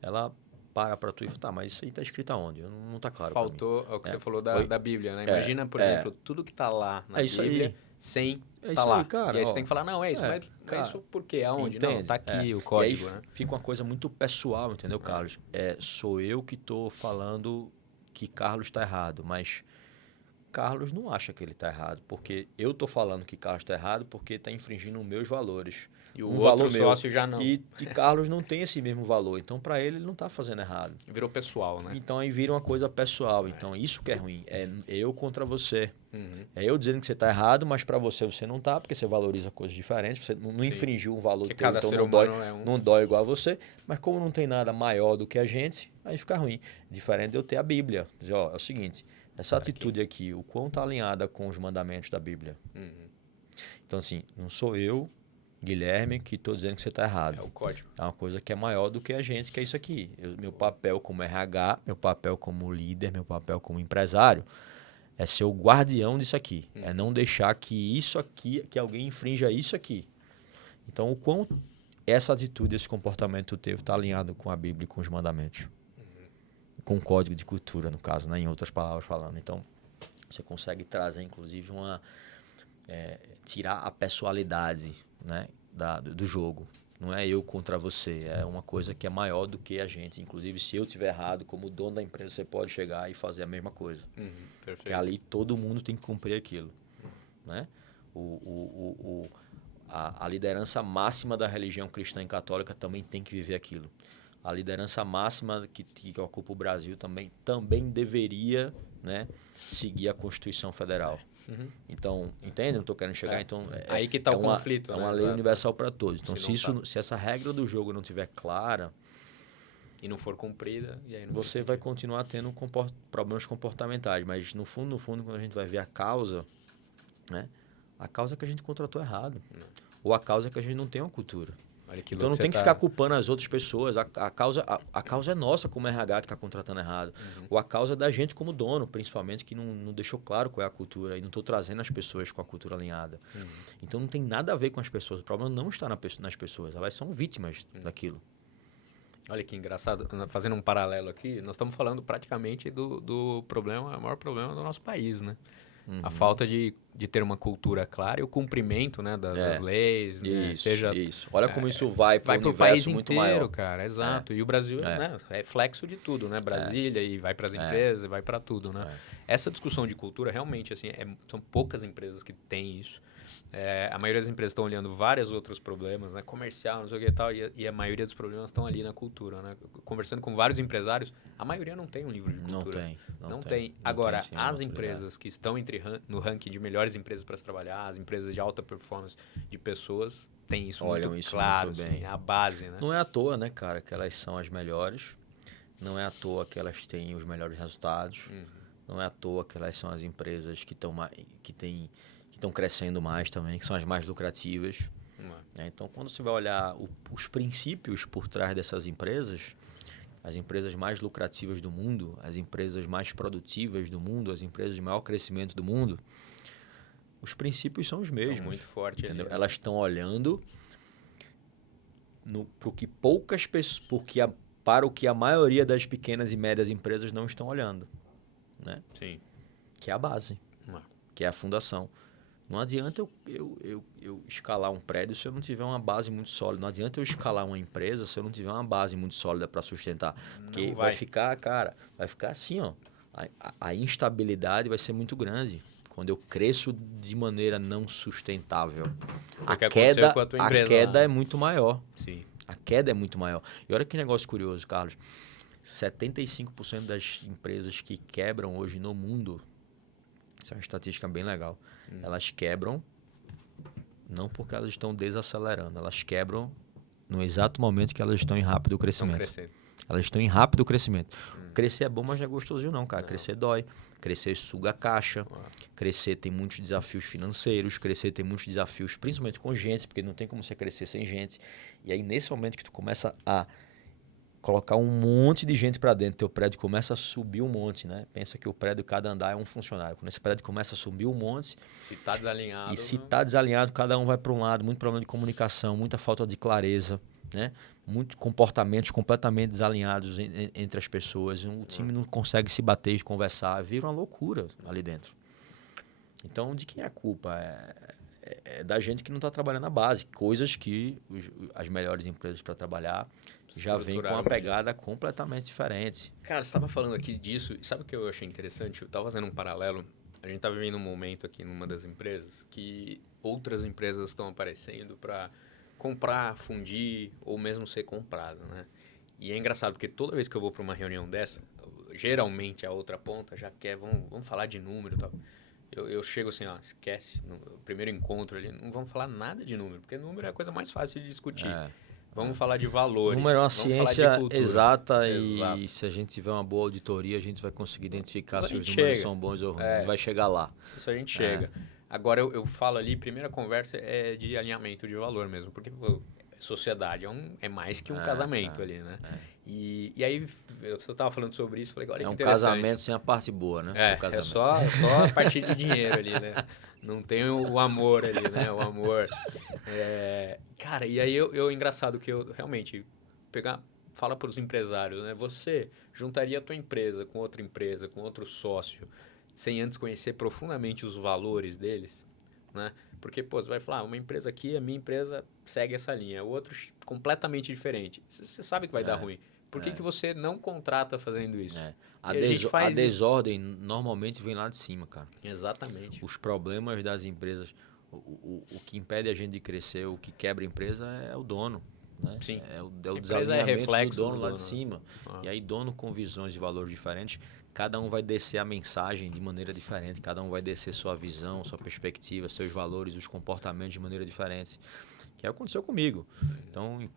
ela para tu e fala, tá, mas isso aí está escrito aonde? Não está claro. Faltou o que você falou da Bíblia, né? Imagina, por exemplo, tudo que está lá na Bíblia, sem tá lá. Cara, e aí você tem que falar, não, é isso, mas isso por quê? Aonde? Entende? Não, tá aqui o código, e aí né? Fica uma coisa muito pessoal, entendeu, Carlos? Sou eu que estou falando que Carlos está errado, mas Carlos não acha que ele está errado, porque eu estou falando que Carlos está errado porque está infringindo os meus valores. E o outro sócio já não. E Carlos não tem esse mesmo valor, então para ele não está fazendo errado. Virou pessoal, né? Então aí vira uma coisa pessoal, então isso que é ruim, é eu contra você. É eu dizendo que você está errado, mas para você não está, porque você valoriza coisas diferentes, você não infringiu um valor que teu, cada então ser não humano dói, não dói igual a você, mas como não tem nada maior do que a gente, aí fica ruim. Diferente de eu ter a Bíblia, dizer, é o seguinte, essa atitude aqui, o quão está alinhada com os mandamentos da Bíblia. Então assim, não sou eu, Guilherme, que estou dizendo que você está errado. É o código. É uma coisa que é maior do que a gente, que é isso aqui. Meu papel como RH, meu papel como líder, meu papel como empresário, é ser o guardião disso aqui. É não deixar que isso aqui, que alguém infrinja isso aqui. Então, o quão essa atitude, esse comportamento teu está alinhado com a Bíblia e com os mandamentos. Com o código de cultura, no caso, né? Em outras palavras falando. Então, você consegue trazer, inclusive, tirar a pessoalidade, né, do jogo. Não é eu contra você, é uma coisa que é maior do que a gente. Inclusive, se eu estiver errado, como dono da empresa, você pode chegar e fazer a mesma coisa. Perfeito. Porque ali todo mundo tem que cumprir aquilo. Né? A liderança máxima da religião cristã e católica também tem que viver aquilo. A liderança máxima que ocupa o Brasil também deveria, né, seguir a Constituição Federal. Então, entende? Não estou querendo chegar. Então, aí que está o conflito. É uma lei universal para todos. Então, se essa regra do jogo não estiver clara e não for cumprida, e aí você vai continuar tendo problemas comportamentais. Mas, no fundo, quando a gente vai ver a causa, né, a causa é que a gente contratou errado. Ou a causa é que a gente não tem uma cultura. Então não tem que ficar culpando as outras pessoas. A causa é nossa como RH que está contratando errado. Ou a causa é da gente como dono, principalmente, que não deixou claro qual é a cultura. E não estou trazendo as pessoas com a cultura alinhada. Então não tem nada a ver com as pessoas. O problema não está nas pessoas. Elas são vítimas daquilo. Olha que engraçado, fazendo um paralelo aqui, nós estamos falando praticamente do problema, o maior problema do nosso país, né? A falta de ter uma cultura clara e o cumprimento, né, das leis, né? Isso. Olha como isso vai para pro um país universo muito inteiro, maior. cara, exato. E o Brasil né, é flexo de tudo, né? Brasília e vai para as empresas, vai para tudo, né? Essa discussão de cultura, realmente, assim, são poucas empresas que têm isso. A maioria das empresas estão olhando vários outros problemas, né? Comercial, não sei o que e tal, e a maioria dos problemas estão ali na cultura, né? Conversando com vários empresários, a maioria não tem um livro de cultura. Não tem. Agora, as empresas que estão no ranking de melhores empresas para se trabalhar, as empresas de alta performance de pessoas, tem isso muito claro, muito bem. Assim, a base, né? Não é à toa, né, cara, que elas são as melhores. Não é à toa que elas têm os melhores resultados. Não é à toa que elas são as empresas que estão crescendo mais também, que são as mais lucrativas. Então, quando você vai olhar os princípios por trás dessas empresas, as empresas mais lucrativas do mundo, as empresas mais produtivas do mundo, as empresas de maior crescimento do mundo, os princípios são os mesmos. Muito forte, entendeu? Ali, Elas estão olhando para o que poucas pessoas, para o que a maioria das pequenas e médias empresas não estão olhando, né? Sim. Que é a base, que é a fundação. Não adianta eu escalar um prédio se eu não tiver uma base muito sólida. Não adianta eu escalar uma empresa se eu não tiver uma base muito sólida para sustentar. Porque vai ficar assim, ó. A instabilidade vai ser muito grande quando eu cresço de maneira não sustentável. A queda é muito maior. Sim. A queda é muito maior. E olha que negócio curioso, Carlos. 75% das empresas que quebram hoje no mundo, isso é uma estatística bem legal, elas quebram não porque elas estão desacelerando, elas quebram no exato momento que elas estão em rápido crescimento. Elas estão em rápido crescimento. Crescer é bom, mas não é gostosinho não, cara. Não. Crescer dói. Crescer suga a caixa. Crescer tem muitos desafios financeiros. Crescer tem muitos desafios, principalmente com gente, porque não tem como você crescer sem gente. E aí, nesse momento que tu começa a colocar um monte de gente para dentro, teu prédio começa a subir um monte, né? Pensa que o prédio, cada andar é um funcionário. Quando esse prédio começa a subir um monte... Se tá desalinhado... E se tá desalinhado, cada um vai para um lado. Muito problema de comunicação, muita falta de clareza, né? Muitos comportamentos completamente desalinhados entre as pessoas. O time não consegue se bater e conversar. Vira uma loucura ali dentro. Então, de quem é a culpa? É da gente que não está trabalhando na base. Coisas que as melhores empresas para trabalhar já vêm com uma pegada completamente diferente. Cara, você estava falando aqui disso. E sabe o que eu achei interessante? Eu estava fazendo um paralelo. A gente está vivendo um momento aqui numa das empresas que outras empresas estão aparecendo para comprar, fundir ou mesmo ser comprado, né? E é engraçado porque toda vez que eu vou para uma reunião dessa, geralmente a outra ponta já quer, vamos falar de número e tal. Eu chego assim, ó, esquece, no primeiro encontro ali, não vamos falar nada de número, porque número é a coisa mais fácil de discutir. Vamos falar de valores. Número é uma ciência exata e se a gente tiver uma boa auditoria, a gente vai conseguir identificar se os números são bons ou ruins. Vai chegar lá. Isso a gente chega. Agora, eu falo ali, primeira conversa é de alinhamento de valor mesmo, porque sociedade é mais que um casamento ali, né? E aí, você estava falando sobre isso, falei, olha que interessante. É um casamento sem a parte boa, né? É só a parte de dinheiro ali, né? Não tem o amor ali, né? O amor. Cara, e aí engraçado que eu realmente fala para os empresários, né? Você juntaria a tua empresa com outra empresa, com outro sócio, sem antes conhecer profundamente os valores deles, né? Porque, pô, você vai falar, uma empresa aqui, a minha empresa segue essa linha, o outro completamente diferente. Você sabe que vai dar ruim. Por que você não contrata fazendo isso? A desordem normalmente vem lá de cima, cara. Exatamente. Os problemas das empresas, o que impede a gente de crescer, o que quebra a empresa é o dono. Né? Sim. É o desalinhamento do dono lá de cima. E aí, dono com visões de valores diferentes, cada um vai descer a mensagem de maneira diferente, cada um vai descer sua visão, sua perspectiva, seus valores, os comportamentos de maneira diferente. Que aconteceu comigo. Então,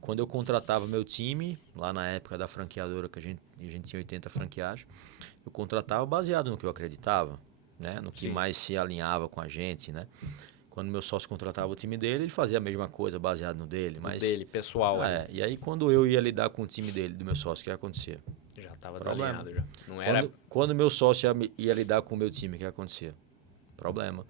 quando eu contratava meu time, lá na época da franqueadora, que a gente tinha 80 franqueados, eu contratava baseado no que eu acreditava, né? No que mais se alinhava com a gente, né? Quando meu sócio contratava o time dele, ele fazia a mesma coisa, baseado no dele. Mas, dele, pessoal. E aí, quando eu ia lidar com o time dele, do meu sócio, o que acontecia? Já estava desalinhado. Já. Não era... Quando meu sócio ia lidar com o meu time, o que acontecia? Problema.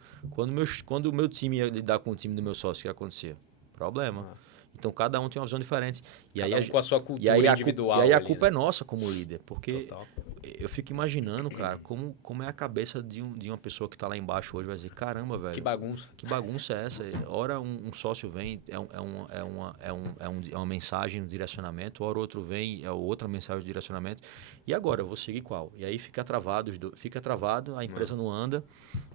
Quando o meu time ia lidar com o time do meu sócio, o que acontecia? Problema. Então, cada um tem uma visão diferente. E aí, com a sua cultura individual. E aí a ali, culpa é nossa como líder. Porque Total. eu fico imaginando, cara, como é a cabeça de uma pessoa que está lá embaixo hoje. Vai dizer, caramba, velho. Que bagunça. Que bagunça é essa? Ora um sócio vem, é uma mensagem, um direcionamento. Ora outro vem, é outra mensagem de direcionamento. E agora, eu vou seguir qual? E aí fica travado, a empresa não anda.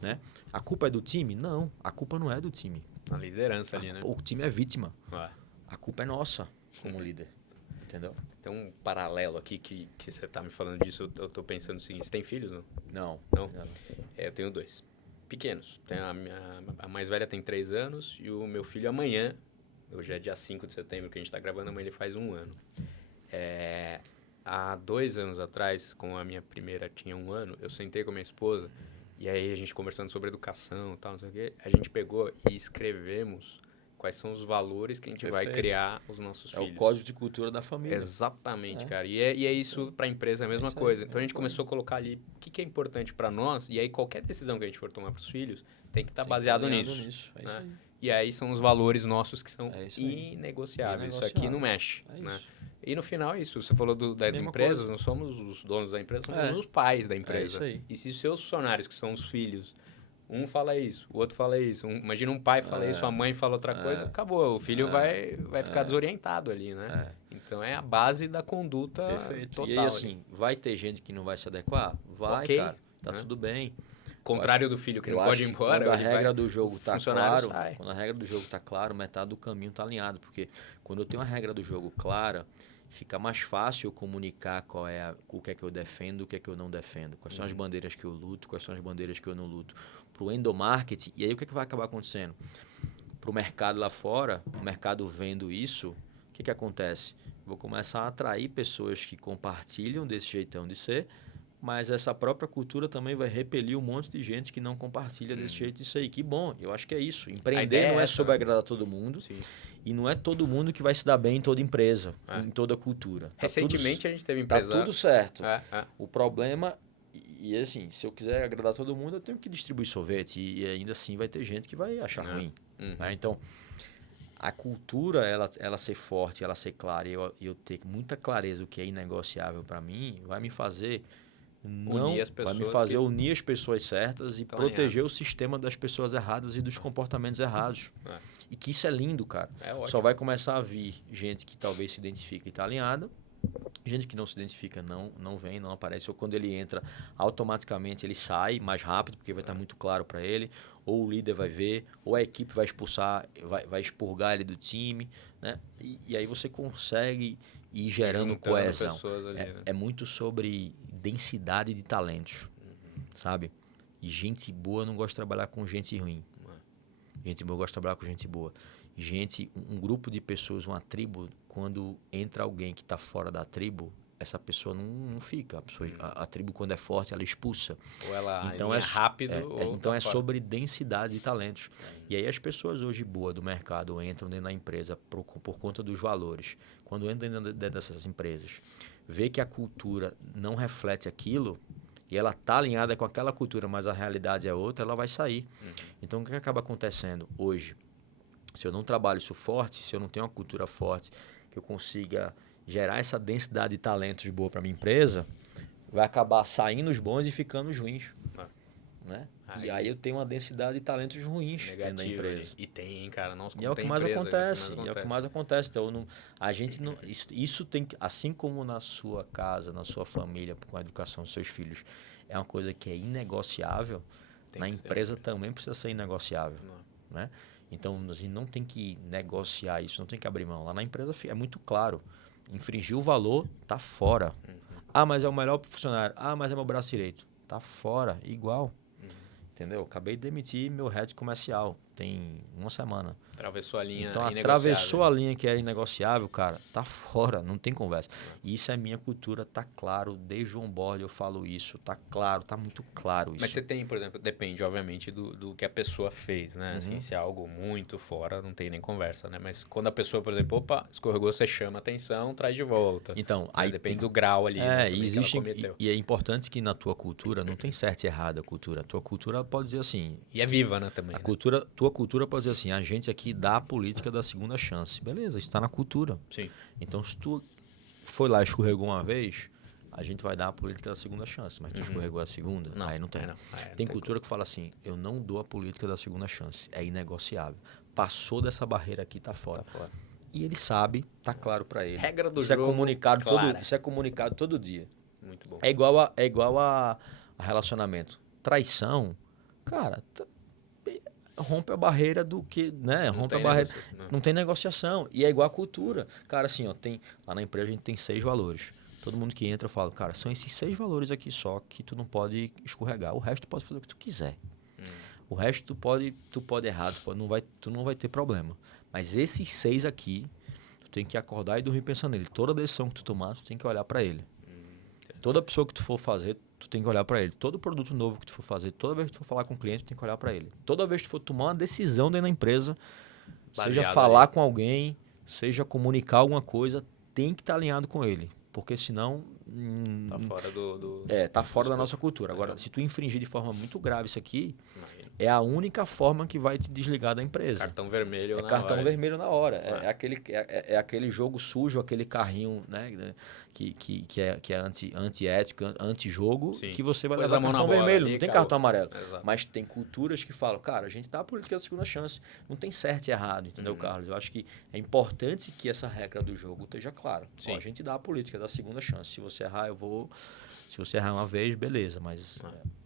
Né? A culpa é do time? Não, a culpa não é do time. A liderança ali, né? O time é vítima. Ué. A culpa é nossa como líder. Entendeu? Tem um paralelo aqui que você tá me falando disso. Eu tô pensando o seguinte: você tem filhos, não? Não. Não? Eu tenho 2. Pequenos. A mais velha tem 3 anos e o meu filho amanhã, hoje é dia 5 de setembro que a gente tá gravando, amanhã ele faz 1 ano. Há 2 anos atrás, com a minha primeira tinha 1 ano, eu sentei com a minha esposa e aí a gente conversando sobre educação e tal, não sei o quê, a gente pegou e escrevemos quais são os valores que a gente vai criar os nossos filhos. É o código de cultura da família. Exatamente, cara. E é isso para a empresa, é a mesma coisa. Então a gente começou a colocar ali o que é importante para nós, e aí qualquer decisão que a gente for tomar para os filhos tem que estar baseado nisso. É isso aí. E aí são os valores nossos que são inegociáveis. Isso aqui não mexe. Né? E no final é isso. Você falou das empresas, não somos os donos da empresa, somos os pais da empresa. É isso aí. E se os seus funcionários, que são os filhos, um fala isso, o outro fala isso. Imagina um pai fala isso, a mãe fala outra coisa, acabou. O filho vai ficar desorientado ali, né? Então é a base da conduta total. E aí, assim, vai ter gente que não vai se adequar? Vai, cara. Tá tudo bem. Contrário do filho que não pode ir embora. Quando a regra do jogo tá claro, quando a regra do jogo tá claro, metade do caminho tá alinhado. Porque quando eu tenho uma regra do jogo clara, fica mais fácil eu comunicar o que é que eu defendo, o que é que eu não defendo. Quais são as bandeiras que eu luto, quais são as bandeiras que eu não luto. Para o endomarketing, e aí o que é que vai acabar acontecendo? Para o mercado lá fora, o mercado vendo isso, o que acontece? Vou começar a atrair pessoas que compartilham desse jeitão de ser, mas essa própria cultura também vai repelir um monte de gente que não compartilha desse jeito de ser. E que bom, eu acho que é isso. Empreender não é sobre agradar todo mundo. Sim. E não é todo mundo que vai se dar bem em toda empresa, em toda cultura. Recentemente a gente teve empresa... Tá tudo certo. O problema... E assim, se eu quiser agradar todo mundo, eu tenho que distribuir sorvete. E ainda assim vai ter gente que vai achar ruim. Né? Então, a cultura, ela ser forte, ela ser clara, e eu ter muita clareza do que é inegociável para mim, vai me fazer... unir as pessoas certas e proteger o sistema das pessoas erradas e dos comportamentos errados. E que isso é lindo, cara. Só vai começar a vir gente que talvez se identifique e está alinhada, gente que não se identifica não vem, não aparece. Ou quando ele entra, automaticamente ele sai mais rápido, porque vai estar muito claro para ele. Ou o líder vai ver, ou a equipe vai expulsar, vai expurgar ele do time. Né? E aí você consegue ir gerando coesão. Ali, né? É muito sobre densidade de talentos, sabe? E gente boa não gosta de trabalhar com gente ruim. Gente boa gosta de trabalhar com gente boa. Um grupo de pessoas, uma tribo, quando entra alguém que está fora da tribo, essa pessoa não fica. A tribo, quando é forte, ela expulsa. Ou ela então é rápido. Então é sobre densidade de talentos. E aí as pessoas hoje boas do mercado entram dentro da empresa por conta dos valores. Quando entram dentro dessas empresas, vê que a cultura não reflete aquilo, e ela está alinhada com aquela cultura, mas a realidade é outra, ela vai sair. Então o que acaba acontecendo hoje? Se eu não trabalho isso forte, se eu não tenho uma cultura forte, que eu consiga gerar essa densidade de talentos boa para minha empresa, vai acabar saindo os bons e ficando os ruins. Né? E aí eu tenho uma densidade de talentos ruins dentro da empresa. E tem, cara. E é o que mais acontece. É o que mais acontece. Então, a gente não, isso tem que, assim como na sua casa, na sua família, com a educação dos seus filhos, é uma coisa que é inegociável, na empresa também precisa ser inegociável. Né? Então, a gente não tem que negociar isso, não tem que abrir mão. Lá na empresa é muito claro. Infringir o valor, tá fora. Ah, mas é o melhor funcionário. Ah, mas é meu braço direito. Tá fora, igual. Entendeu? Acabei de demitir meu head comercial. Tem 1 semana. Atravessou a linha então, atravessou a linha que era inegociável, cara. Tá fora, não tem conversa. E isso é minha cultura, tá claro. Desde o onboard eu falo isso. Tá claro, tá muito claro isso. Mas você tem, por exemplo, depende, obviamente, do que a pessoa fez, né? Assim, se é algo muito fora, não tem nem conversa, né? Mas quando a pessoa, por exemplo, escorregou, você chama atenção, traz de volta. Então, aí depende do grau ali, né? E é importante que na tua cultura não tem certo e errado a cultura. A tua cultura pode dizer assim... E é viva, né, também. A cultura... tua cultura pode dizer assim, a gente aqui dá a política da segunda chance. Beleza, isso está na cultura. Sim. Então, se tu foi lá e escorregou uma vez, a gente vai dar a política da segunda chance. Mas tu escorregou a segunda, Não, aí não tem. não Tem cultura que fala assim, eu não dou a política da segunda chance. É inegociável. Passou dessa barreira aqui, tá fora. E ele sabe, tá claro para ele. Regra do isso jogo é comunicado clara. isso é comunicado todo dia. Muito bom. É igual a relacionamento. Traição, cara, rompe a barreira do que, né? Não Rompe a tem barreira. negociação, Não tem negociação. E é igual a cultura. Cara, assim, ó, lá na empresa a gente tem 6 valores. Todo mundo que entra, eu falo, cara, são esses 6 valores aqui só que tu não pode escorregar. O resto tu pode fazer o que tu quiser. O resto tu pode errar, tu não vai ter problema. Mas esses 6 aqui, tu tem que acordar e dormir pensando nele. Toda decisão que tu tomar, tu tem que olhar para ele. Toda pessoa que tu for fazer, tu tem que olhar para ele. Todo produto novo que tu for fazer, toda vez que tu for falar com o cliente, tu tem que olhar para ele. Toda vez que tu for tomar uma decisão dentro da empresa, seja Baseado falar ali. com alguém, seja comunicar alguma coisa, tem que estar alinhado com ele. Porque senão... Tá fora do tá fora da escopo. nossa cultura. Agora, se tu infringir de forma muito grave isso aqui, Imagina. é a única forma que vai te desligar da empresa. Cartão vermelho na Cartão hora. vermelho na hora. É aquele jogo sujo, aquele carrinho, né, que é antiético, anti-jogo, Sim. que você vai Pôs levar a mão na cartão bola vermelho, ali, não tem acabou. cartão amarelo. Exato. Mas tem culturas que falam, cara, a gente dá a política da segunda chance. Não tem certo e errado, entendeu, Carlos? Eu acho que é importante que essa regra do jogo esteja clara. Sim. Ó, a gente dá a política da segunda chance. Se você errar, eu vou... Se você errar uma vez, beleza, mas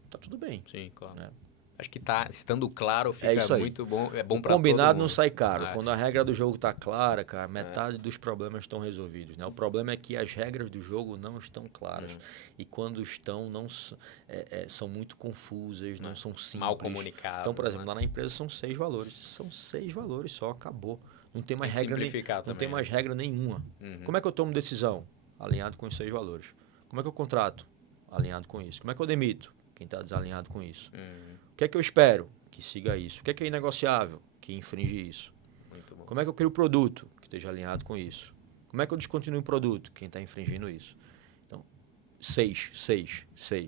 tá tudo bem. Sim, claro. Né? Acho que tá estando claro, fica É isso aí. muito bom. É bom O para todo combinado mundo. não sai caro. É. Quando a regra do jogo tá clara, cara, metade dos problemas estão resolvidos. Né? O problema é que as regras do jogo não estão claras. E quando estão, não são muito confusas, não são simples. Mal comunicadas. Então, por exemplo, né? lá na empresa são 6 valores. São 6 valores só, acabou. Não tem mais Tem que regra simplificar não também, tem mais né? regra nenhuma. Como é que eu tomo decisão? Alinhado com os 6 valores. Como é que eu contrato? Alinhado com isso. Como é que eu demito? Quem está desalinhado com isso. O que é que eu espero? Que siga isso. O que é inegociável? Que infringe isso. Muito bom. Como é que eu crio o produto? Que esteja alinhado com isso. Como é que eu descontinuo o produto? Quem está infringindo isso. Então, 6.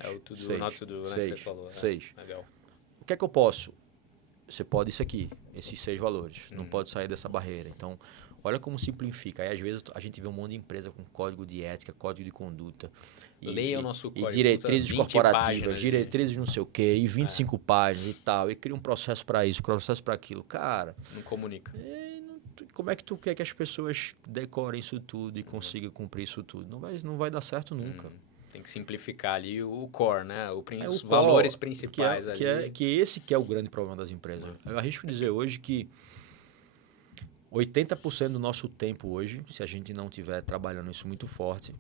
É o tudo not to do, né, que você falou. 6. Legal. O que é que eu posso? Você pode isso aqui, esses 6 valores. Não pode sair dessa barreira. Então, olha como simplifica. Aí, às vezes, a gente vê um monte de empresa com código de ética, código de conduta. Leia o nosso código. E diretrizes 20 corporativas, páginas de- diretrizes não sei o quê, e 25 páginas e tal. E cria um processo para isso, processo para aquilo. Cara, Não comunica. como é que tu quer que as pessoas decorem isso tudo e consigam cumprir isso tudo? Não vai dar certo nunca. Tem que simplificar ali o core, né? Os o valores core, principais ali. que esse que é o grande problema das empresas. Eu arrisco dizer hoje que 80% do nosso tempo hoje, se a gente não estiver trabalhando isso muito forte,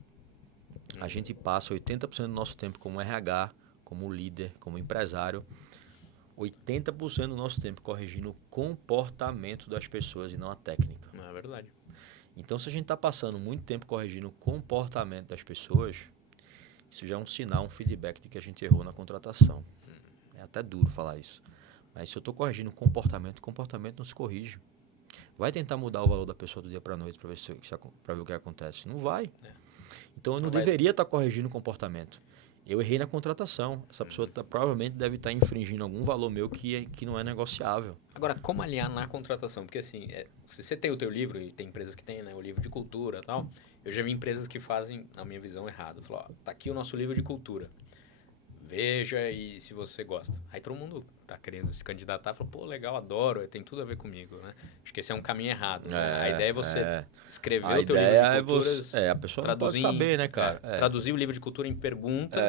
a gente passa 80% do nosso tempo como RH, como líder, como empresário, 80% do nosso tempo corrigindo o comportamento das pessoas e não a técnica. Não é verdade. Então, se a gente está passando muito tempo corrigindo o comportamento das pessoas, isso já é um sinal, um feedback de que a gente errou na contratação. É até duro falar isso. Mas se eu estou corrigindo o comportamento não se corrige. Vai tentar mudar o valor da pessoa do dia para a noite para ver o que acontece. Não vai. Então, eu não deveria estar corrigindo o comportamento. Eu errei na contratação. Essa pessoa provavelmente deve estar infringindo algum valor meu que não é negociável. Agora, como alinhar na contratação? Porque assim, se você tem o teu livro, e tem empresas que têm, né, o livro de cultura e tal, eu já vi empresas que fazem, na minha visão, errado. Falam, ó, tá aqui o nosso livro de cultura. Veja e se você gosta. Aí todo mundo tá querendo se candidatar, fala, pô, legal, adoro, tem tudo a ver comigo, né? Acho que esse é um caminho errado. Né? A ideia é você escrever o teu livro de culturas. A pessoa não pode saber, né, cara? Traduzir o livro de cultura em perguntas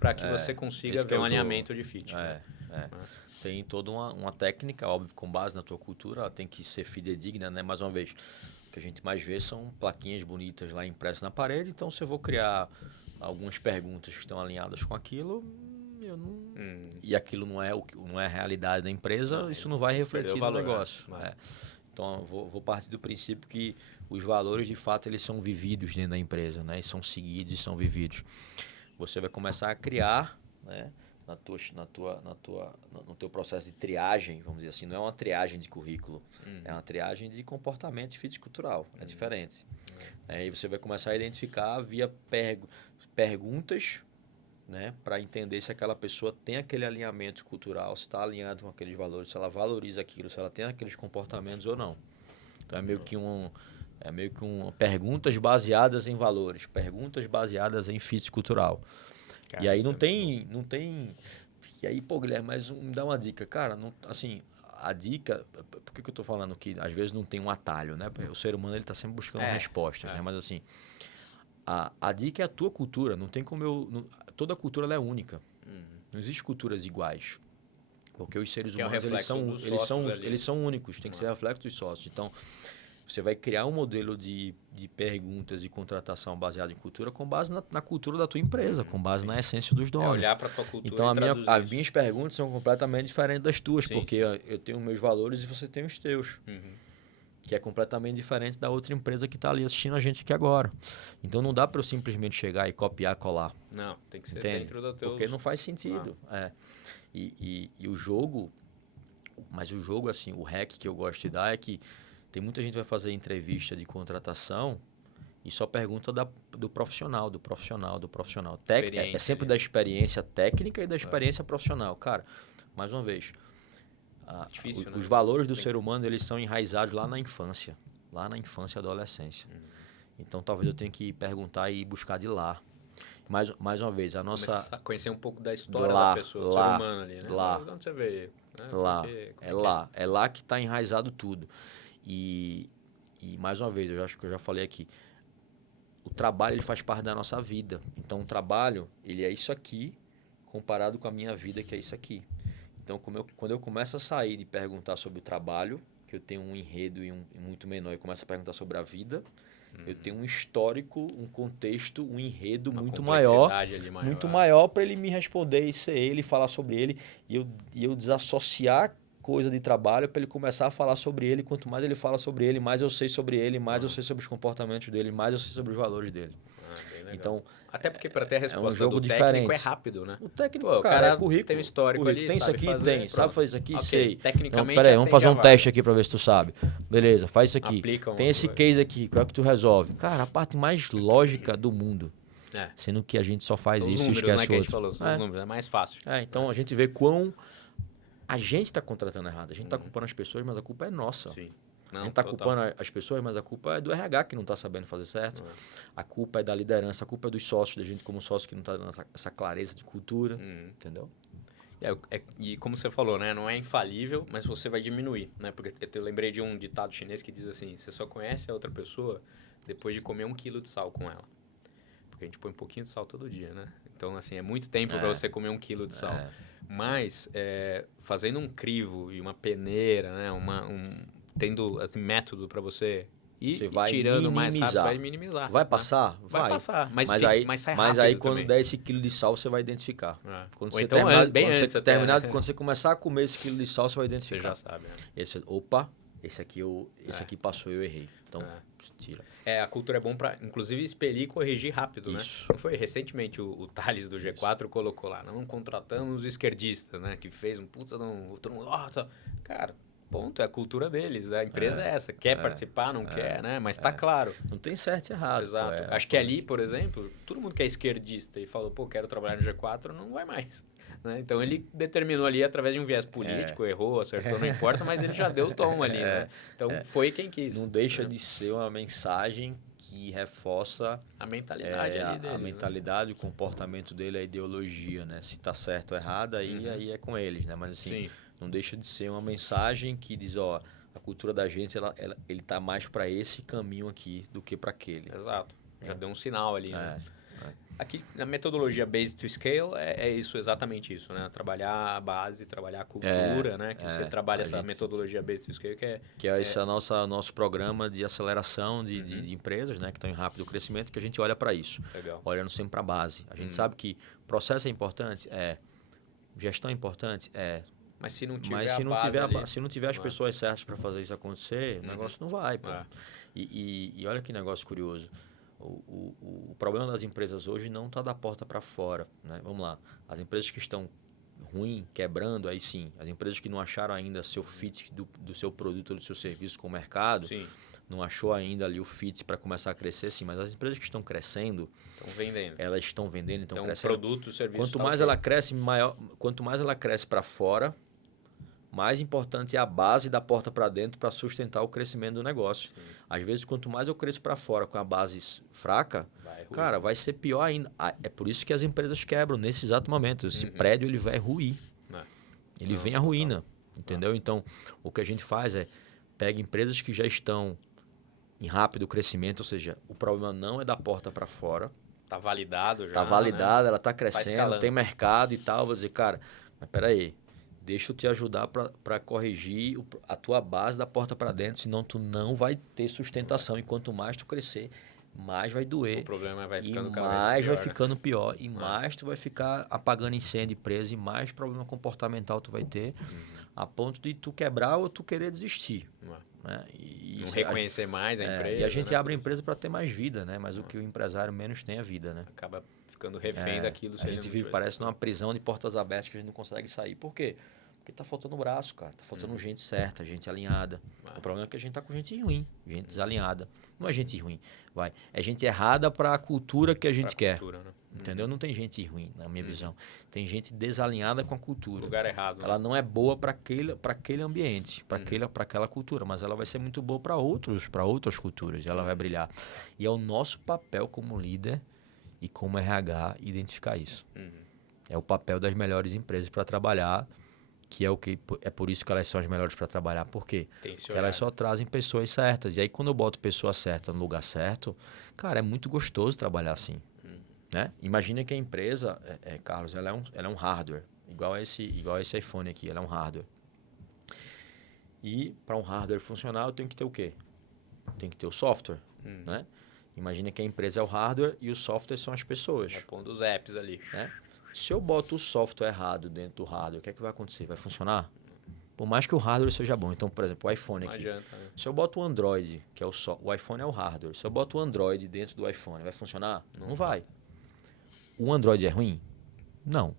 para que você consiga ver um alinhamento de fit. Né? Tem toda uma técnica, óbvio, com base na tua cultura, ela tem que ser fidedigna, né? Mais uma vez, o que a gente mais vê são plaquinhas bonitas lá impressas na parede, então se eu vou criar algumas perguntas que estão alinhadas com aquilo, eu não... E aquilo não é a realidade da empresa, isso não vai refletir no negócio. Então, eu vou partir do princípio que os valores, de fato, eles são vividos dentro da empresa, né? E são seguidos e são vividos. Você vai começar a criar, né? No teu processo de triagem, vamos dizer assim, não é uma triagem de currículo, é uma triagem de comportamento e fit cultural, é diferente. Aí você vai começar a identificar via perguntas, né, para entender se aquela pessoa tem aquele alinhamento cultural, se está alinhado com aqueles valores, se ela valoriza aquilo, se ela tem aqueles comportamentos ou não. Então é meio que perguntas baseadas em valores, perguntas baseadas em fit cultural. Cara, e aí não tem. E aí, pô, Guilherme, mas me dá uma dica. Cara, não, assim, a dica. Por que eu tô falando que às vezes não tem um atalho, né? Porque o ser humano ele tá sempre buscando respostas, né? Mas assim, a dica é a tua cultura. Não tem como toda cultura ela é única. Não existe culturas iguais. Porque os seres humanos eles são únicos, tem que ser reflexo dos sócios. Então, você vai criar um modelo de perguntas e contratação baseado em cultura com base na cultura da tua empresa, com base na essência dos donos. Olhar para a tua cultura então, e as minhas perguntas são completamente diferentes das tuas, porque eu tenho meus valores e você tem os teus. Que é completamente diferente da outra empresa que está ali assistindo a gente aqui agora. Então, não dá para eu simplesmente chegar e copiar, colar. Não, tem que ser Entende? dentro do teu... Porque não faz sentido. E o jogo... Mas o jogo, assim, o hack que eu gosto de dar é que tem muita gente que vai fazer entrevista de contratação e só pergunta do profissional. É sempre da experiência técnica e da experiência profissional. Cara, mais uma vez, Difícil, né? os valores do ser humano, eles são enraizados lá na infância e adolescência. Então, talvez eu tenha que perguntar e buscar de lá. Mais uma vez, a nossa... Começar a conhecer um pouco da história da pessoa, do ser humano ali, né? Lá. De onde você veio? Né? É lá que está enraizado tudo. E mais uma vez, eu acho que eu já falei aqui, o trabalho ele faz parte da nossa vida. Então, o trabalho, ele é isso aqui, comparado com a minha vida, que é isso aqui. Então, quando eu começo a sair e perguntar sobre o trabalho, que eu tenho um enredo e muito menor, e começo a perguntar sobre a vida, eu tenho um histórico, um contexto, um enredo muito maior para ele me responder e ser ele, falar sobre ele, e eu desassociar coisa de trabalho para ele começar a falar sobre ele. Quanto mais ele fala sobre ele, mais eu sei sobre ele, mais eu sei sobre os comportamentos dele, mais eu sei sobre os valores dele. Então, até porque para ter a resposta é um jogo do diferente. Técnico é rápido, né? O técnico, o cara é currículo. Tem um histórico ali, tem isso sabe aqui, fazer, tem. Sabe fazer isso aqui? Okay. Sei. Tecnicamente, então, peraí, vamos fazer um teste aqui para ver se tu sabe. Beleza, faz isso aqui. Tem esse case aqui, qual é que tu resolve? Cara, a parte mais lógica do mundo. Sendo que a gente só faz isso e esquece que a gente outro. falou, os números, é mais fácil. Então a gente vê quão a gente está contratando errado. A gente está culpando as pessoas, mas a culpa é nossa. Sim. Não, a gente está culpando as pessoas, mas a culpa é do RH que não está sabendo fazer certo. A culpa é da liderança, a culpa é dos sócios, da gente como sócio que não está dando essa clareza de cultura. Entendeu? E como você falou, né? Não é infalível, mas você vai diminuir, né? Porque eu lembrei de um ditado chinês que diz assim, você só conhece a outra pessoa depois de comer 1 quilo de sal com ela. Porque a gente põe um pouquinho de sal todo dia, né? Então, assim, é muito tempo para você comer 1 quilo de sal. Mas, fazendo um crivo e uma peneira, né? Tendo assim, método para você ir tirando mais rápido, você vai minimizar. Vai passar? Né? Vai passar, mas sai rápido. Mas aí quando der esse quilo de sal, você vai identificar. Quando você então, quando você começar a comer esse quilo de sal, você vai identificar. Você já sabe. Esse aqui passou, eu errei. Então, tira. A cultura é bom para, inclusive, expelir e corrigir rápido, Isso. né? Não foi recentemente o Thales do G4 colocou lá, não contratamos esquerdistas, né? Que fez um puta de um... Todo mundo, cara... Ponto, é a cultura deles, a empresa é essa, quer participar, não quer, né? Mas tá claro. Não tem certo e errado. Exato. Acho que ali, por exemplo, todo mundo que é esquerdista e falou, quero trabalhar no G4, não vai mais. Né? Então ele determinou ali através de um viés político, errou, acertou, não importa, mas ele já deu o tom ali, né? Então foi quem quis. Não deixa de ser uma mensagem que reforça a mentalidade ali deles, a mentalidade, o comportamento dele, a ideologia, né? Se tá certo ou errado, aí é com eles, né? Mas assim... Sim. Não deixa de ser uma mensagem que diz, a cultura da gente, ele está mais para esse caminho aqui do que para aquele. Exato. Já deu um sinal ali, né? Aqui, na metodologia Base to Scale, é isso, exatamente isso, né? Trabalhar a base, trabalhar a cultura, né? Que você trabalha essa metodologia Base to Scale, que é esse nosso programa de aceleração de empresas, né? Que estão em rápido crescimento, que a gente olha para isso. Legal. Olhando sempre para a base. A gente sabe que processo é importante, gestão é importante, Mas se não tiver as pessoas certas para fazer isso acontecer, o negócio não vai. E olha que negócio curioso. O problema das empresas hoje não está da porta para fora. Né? Vamos lá. As empresas que estão ruim, quebrando, aí sim. As empresas que não acharam ainda seu fit do seu produto ou do seu serviço com o mercado, não achou ainda ali o fit para começar a crescer, sim, mas as empresas que estão crescendo, Estão vendendo. elas estão vendendo, estão Então, crescendo. produto, serviço... Quanto tá mais ok. ela cresce, quanto mais ela cresce para fora, mais importante é a base da porta para dentro para sustentar o crescimento do negócio. Sim. Às vezes, quanto mais eu cresço para fora com a base fraca, Vai ruir. cara, vai ser pior ainda. É por isso que as empresas quebram nesse exato momento. Esse prédio ele vai ruir. É. Ele Não, vem a total. ruína, entendeu? Então, o que a gente faz é pega empresas que já estão em rápido crescimento, ou seja, o problema não é da porta para fora, Tá validado já, está validada, ela está crescendo, escalando. tem mercado e tal. Vou dizer, cara, mas peraí, deixa eu te ajudar para corrigir a tua base da porta para dentro, senão tu não vai ter sustentação. E quanto mais tu crescer, mais vai O doer. problema vai E ficando cada mais vez vai pior, né? ficando pior. E mais tu vai ficar apagando incêndio preso. E mais problema comportamental tu vai ter. A ponto de tu quebrar ou tu querer desistir. Né? E Não isso- reconhecer mais a empresa. e a gente né? abre a empresa para ter mais vida, né? Mas o que o empresário menos tem é vida, né? Acaba ficando refém daquilo. se A ele gente não vive, tivesse- parece, numa prisão de portas abertas que a gente não consegue sair. Por quê? Porque tá faltando braço, cara. Tá faltando gente certa, gente alinhada. O problema é que a gente tá com gente ruim, gente desalinhada. Não é gente ruim, vai. É gente errada para a cultura que a gente pra quer. cultura, né? Entendeu? Não tem gente ruim, na minha visão. Tem gente desalinhada com a cultura. Lugar errado. né? Ela não é boa para aquele ambiente, para aquela cultura, mas ela vai ser muito boa para outras culturas, e ela vai brilhar. E é o nosso papel como líder e como RH identificar isso. É o papel das melhores empresas para trabalhar, que é por isso que elas são as melhores para trabalhar. Por quê? Tem esse Porque elas olhar. só trazem pessoas certas. E aí quando eu boto pessoa certa no lugar certo, cara, é muito gostoso trabalhar assim. Né? Imagina que a empresa, Carlos, ela é um hardware, igual esse iPhone aqui, ela é um hardware. E para um hardware funcionar, eu tenho que ter o quê? Tem que ter o software, né? Imagina que a empresa é o hardware e o software são as pessoas. Vai pondo os apps ali. Né? Se eu boto o software errado dentro do hardware, o que é que vai acontecer? Vai funcionar? Por mais que o hardware seja bom. Então, por exemplo, o iPhone Não aqui. adianta. Né? Se eu boto o Android, que é o iPhone é o hardware. Se eu boto o Android dentro do iPhone, vai funcionar? Não vai. O Android é ruim? Não.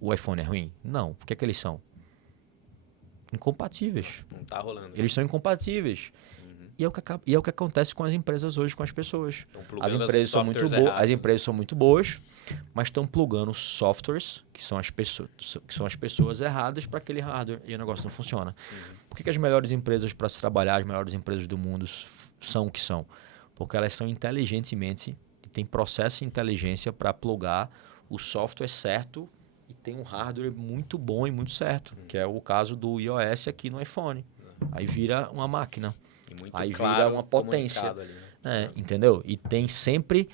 O iPhone é ruim? Não. Por que eles são? Incompatíveis. Não tá rolando. Eles são incompatíveis. E é o que acontece com as empresas hoje, com as pessoas. Tão plugando As empresas são muito softwares boas, errados, as empresas são muito boas, mas estão plugando softwares que são as pessoas erradas para aquele hardware e o negócio não funciona. Por que as melhores empresas para se trabalhar, as melhores empresas do mundo são o que são? Porque elas são inteligentemente, tem processo e inteligência para plugar o software certo e tem um hardware muito bom e muito certo, que é o caso do iOS aqui no iPhone. Aí vira uma máquina. E muito Aí claro vira uma potência. comunicado ali, né? Entendeu? E tem sempre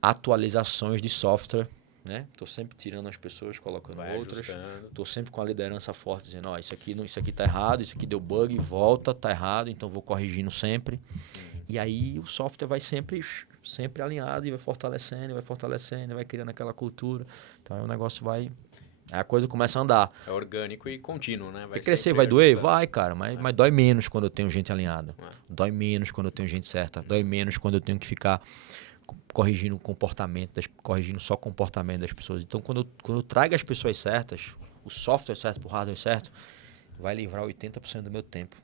atualizações de software, né? Tô sempre tirando as pessoas, colocando Vai outras. ajustando. Tô sempre com a liderança forte, dizendo, ó, isso aqui tá errado, isso aqui deu bug, volta, tá errado, então vou corrigindo sempre. E aí o software vai sempre alinhado e vai fortalecendo, vai criando aquela cultura. Então aí o negócio vai... Aí a coisa começa a andar. É orgânico e contínuo, né? Vai crescer, vai doer? Vai, cara, mas dói menos quando eu tenho gente alinhada. Dói menos quando eu tenho gente certa. Dói menos quando eu tenho que ficar corrigindo o comportamento, corrigindo só o comportamento das pessoas. Então, quando eu trago as pessoas certas, o software certo para o hardware certo, vai livrar 80% do meu tempo.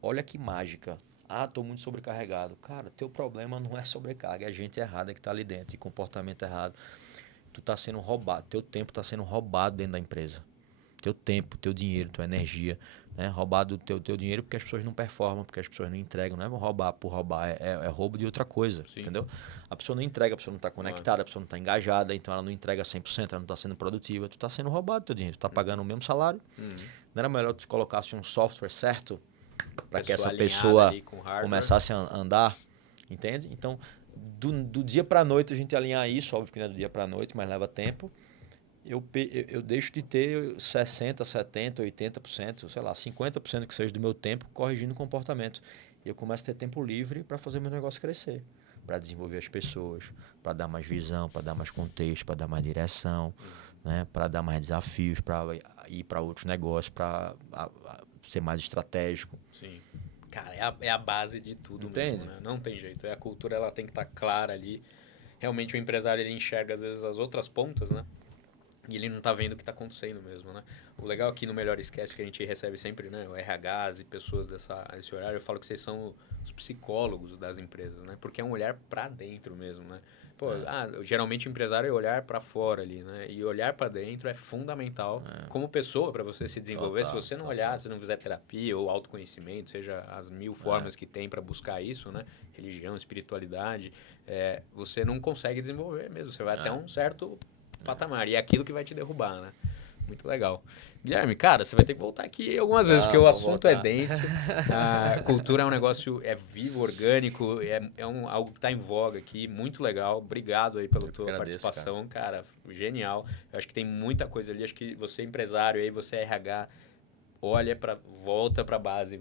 Olha que mágica. Ah, estou muito sobrecarregado. Cara, teu problema não é sobrecarga, é a gente errada que está ali dentro, e comportamento errado. Tu está sendo roubado, teu tempo está sendo roubado dentro da empresa. Teu tempo, teu dinheiro, tua energia, né? Roubado teu dinheiro porque as pessoas não performam, porque as pessoas não entregam. Não é roubar por roubar, é roubo de outra coisa, entendeu? A pessoa não entrega, a pessoa não está conectada, a pessoa não está engajada, então ela não entrega 100%, ela não está sendo produtiva. Tu está sendo roubado teu dinheiro, tu está pagando o mesmo salário. Não era melhor tu colocasse um software certo para que essa pessoa começasse a andar, entende? Então, do dia para a noite a gente alinhar isso, óbvio que não é do dia para a noite, mas leva tempo. Eu deixo de ter 60%, 70%, 80%, sei lá, 50% que seja do meu tempo corrigindo o comportamento. E eu começo a ter tempo livre para fazer meu negócio crescer, para desenvolver as pessoas, para dar mais visão, para dar mais contexto, para dar mais direção, né? Para dar mais desafios, para ir para outros negócios, para ser mais estratégico. Sim. Cara, é a base de tudo. Entende? Mesmo, né? Não tem jeito. A cultura ela tem que estar clara ali. Realmente o empresário ele enxerga às vezes as outras pontas, né? E ele não tá vendo o que tá acontecendo mesmo, né? O legal aqui no Melhor Esquece que a gente recebe sempre, né? O RHs e pessoas desse horário, eu falo que vocês são os psicólogos das empresas, né? Porque é um olhar para dentro mesmo, né? Pô, geralmente o empresário é olhar para fora ali, né? E olhar para dentro é fundamental como pessoa para você se desenvolver. Se você não olhar, se não fizer terapia ou autoconhecimento, seja as 1000 formas que tem para buscar isso, né? Religião, espiritualidade, você não consegue desenvolver mesmo. Você vai até um certo patamar. E é aquilo que vai te derrubar, né? Muito legal. Guilherme, cara, você vai ter que voltar aqui algumas vezes, porque o assunto é denso. A cultura é um negócio, vivo, orgânico, algo que está em voga aqui, muito legal. Obrigado aí pela tua participação, cara. Genial. Eu acho que tem muita coisa ali. Acho que você é empresário aí, você é RH, volta para a base,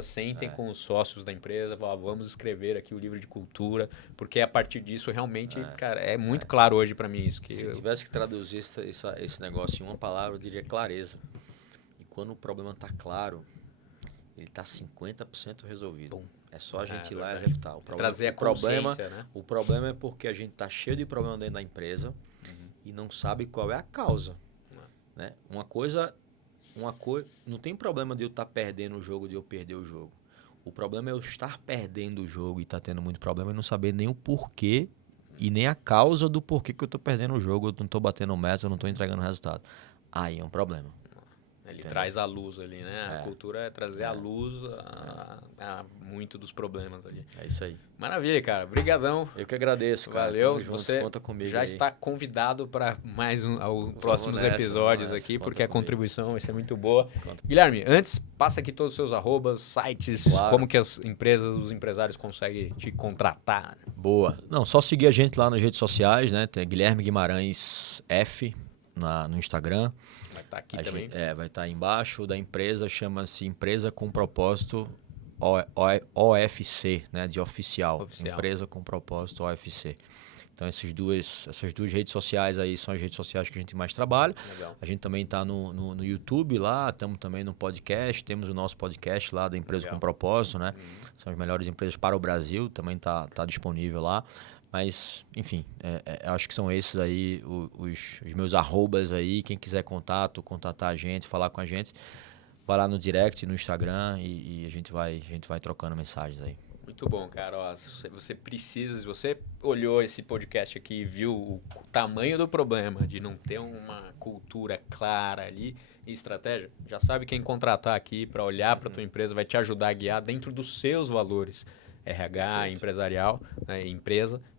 sentem com os sócios da empresa, vamos escrever aqui o livro de cultura, porque a partir disso realmente, cara, é muito claro hoje para mim isso. Se tivesse que traduzir esse negócio em uma palavra, eu diria clareza. E quando o problema está claro, ele está 50% resolvido. É só a gente ir lá e executar. Trazer a consciência, né? O problema é porque a gente está cheio de problema dentro da empresa e não sabe qual é a causa. Né? Uma coisa, não tem problema de eu estar perdendo o jogo, de eu perder o jogo. O problema é eu estar perdendo o jogo e estar tendo muito problema e não saber nem o porquê e nem a causa do porquê que eu estou perdendo o jogo, eu não estou batendo meta, eu não estou entregando resultado. Aí é um problema. Ele traz a luz ali, né? A cultura é trazer a luz a muito dos problemas ali. É isso aí. Maravilha, cara. Obrigadão. Eu que agradeço, cara. Valeu. Junto, você conta comigo já aí. Está convidado para mais próximos episódios aqui, porque a contribuição vai ser muito boa. Guilherme, antes, passa aqui todos os seus arrobas, sites, como que as empresas, os empresários conseguem te contratar. Boa. Não, só seguir a gente lá nas redes sociais, né? Tem Guilherme Guimarães F no Instagram. Vai estar aqui também. Vai estar aí embaixo. Da empresa chama-se Empresa com Propósito OFC, né? De oficial. Empresa com Propósito OFC. Então essas duas redes sociais aí são as redes sociais que a gente mais trabalha. Legal. A gente também está no YouTube lá, estamos também no podcast, temos o nosso podcast lá da Empresa com Propósito, né? São as melhores empresas para o Brasil, também tá disponível lá. Mas, enfim, acho que são esses aí os meus arrobas aí. Quem quiser contatar a gente, falar com a gente, vai lá no direct, no Instagram e a gente vai trocando mensagens aí. Muito bom, cara. Ó, se você olhou esse podcast aqui e viu o tamanho do problema de não ter uma cultura clara ali e estratégia, já sabe quem contratar aqui para olhar para a tua empresa, vai te ajudar a guiar dentro dos seus valores. RH, perfeito. Empresarial, né,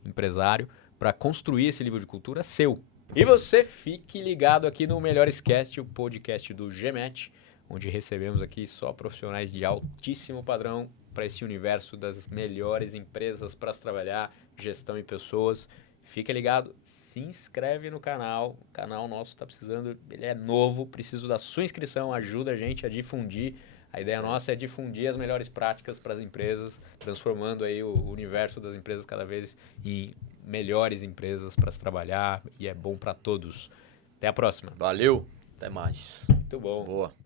empresário, para construir esse livro de cultura seu. E você fique ligado aqui no Melhor Esquece, o podcast do GMAT, onde recebemos aqui só profissionais de altíssimo padrão para esse universo das melhores empresas para se trabalhar, gestão e pessoas. Fica ligado, se inscreve no canal, o canal nosso está precisando, ele é novo, preciso da sua inscrição, ajuda a gente a difundir. A ideia nossa é difundir as melhores práticas para as empresas, transformando aí o universo das empresas cada vez em melhores empresas para se trabalhar e é bom para todos. Até a próxima. Valeu, até mais. Muito bom. Boa.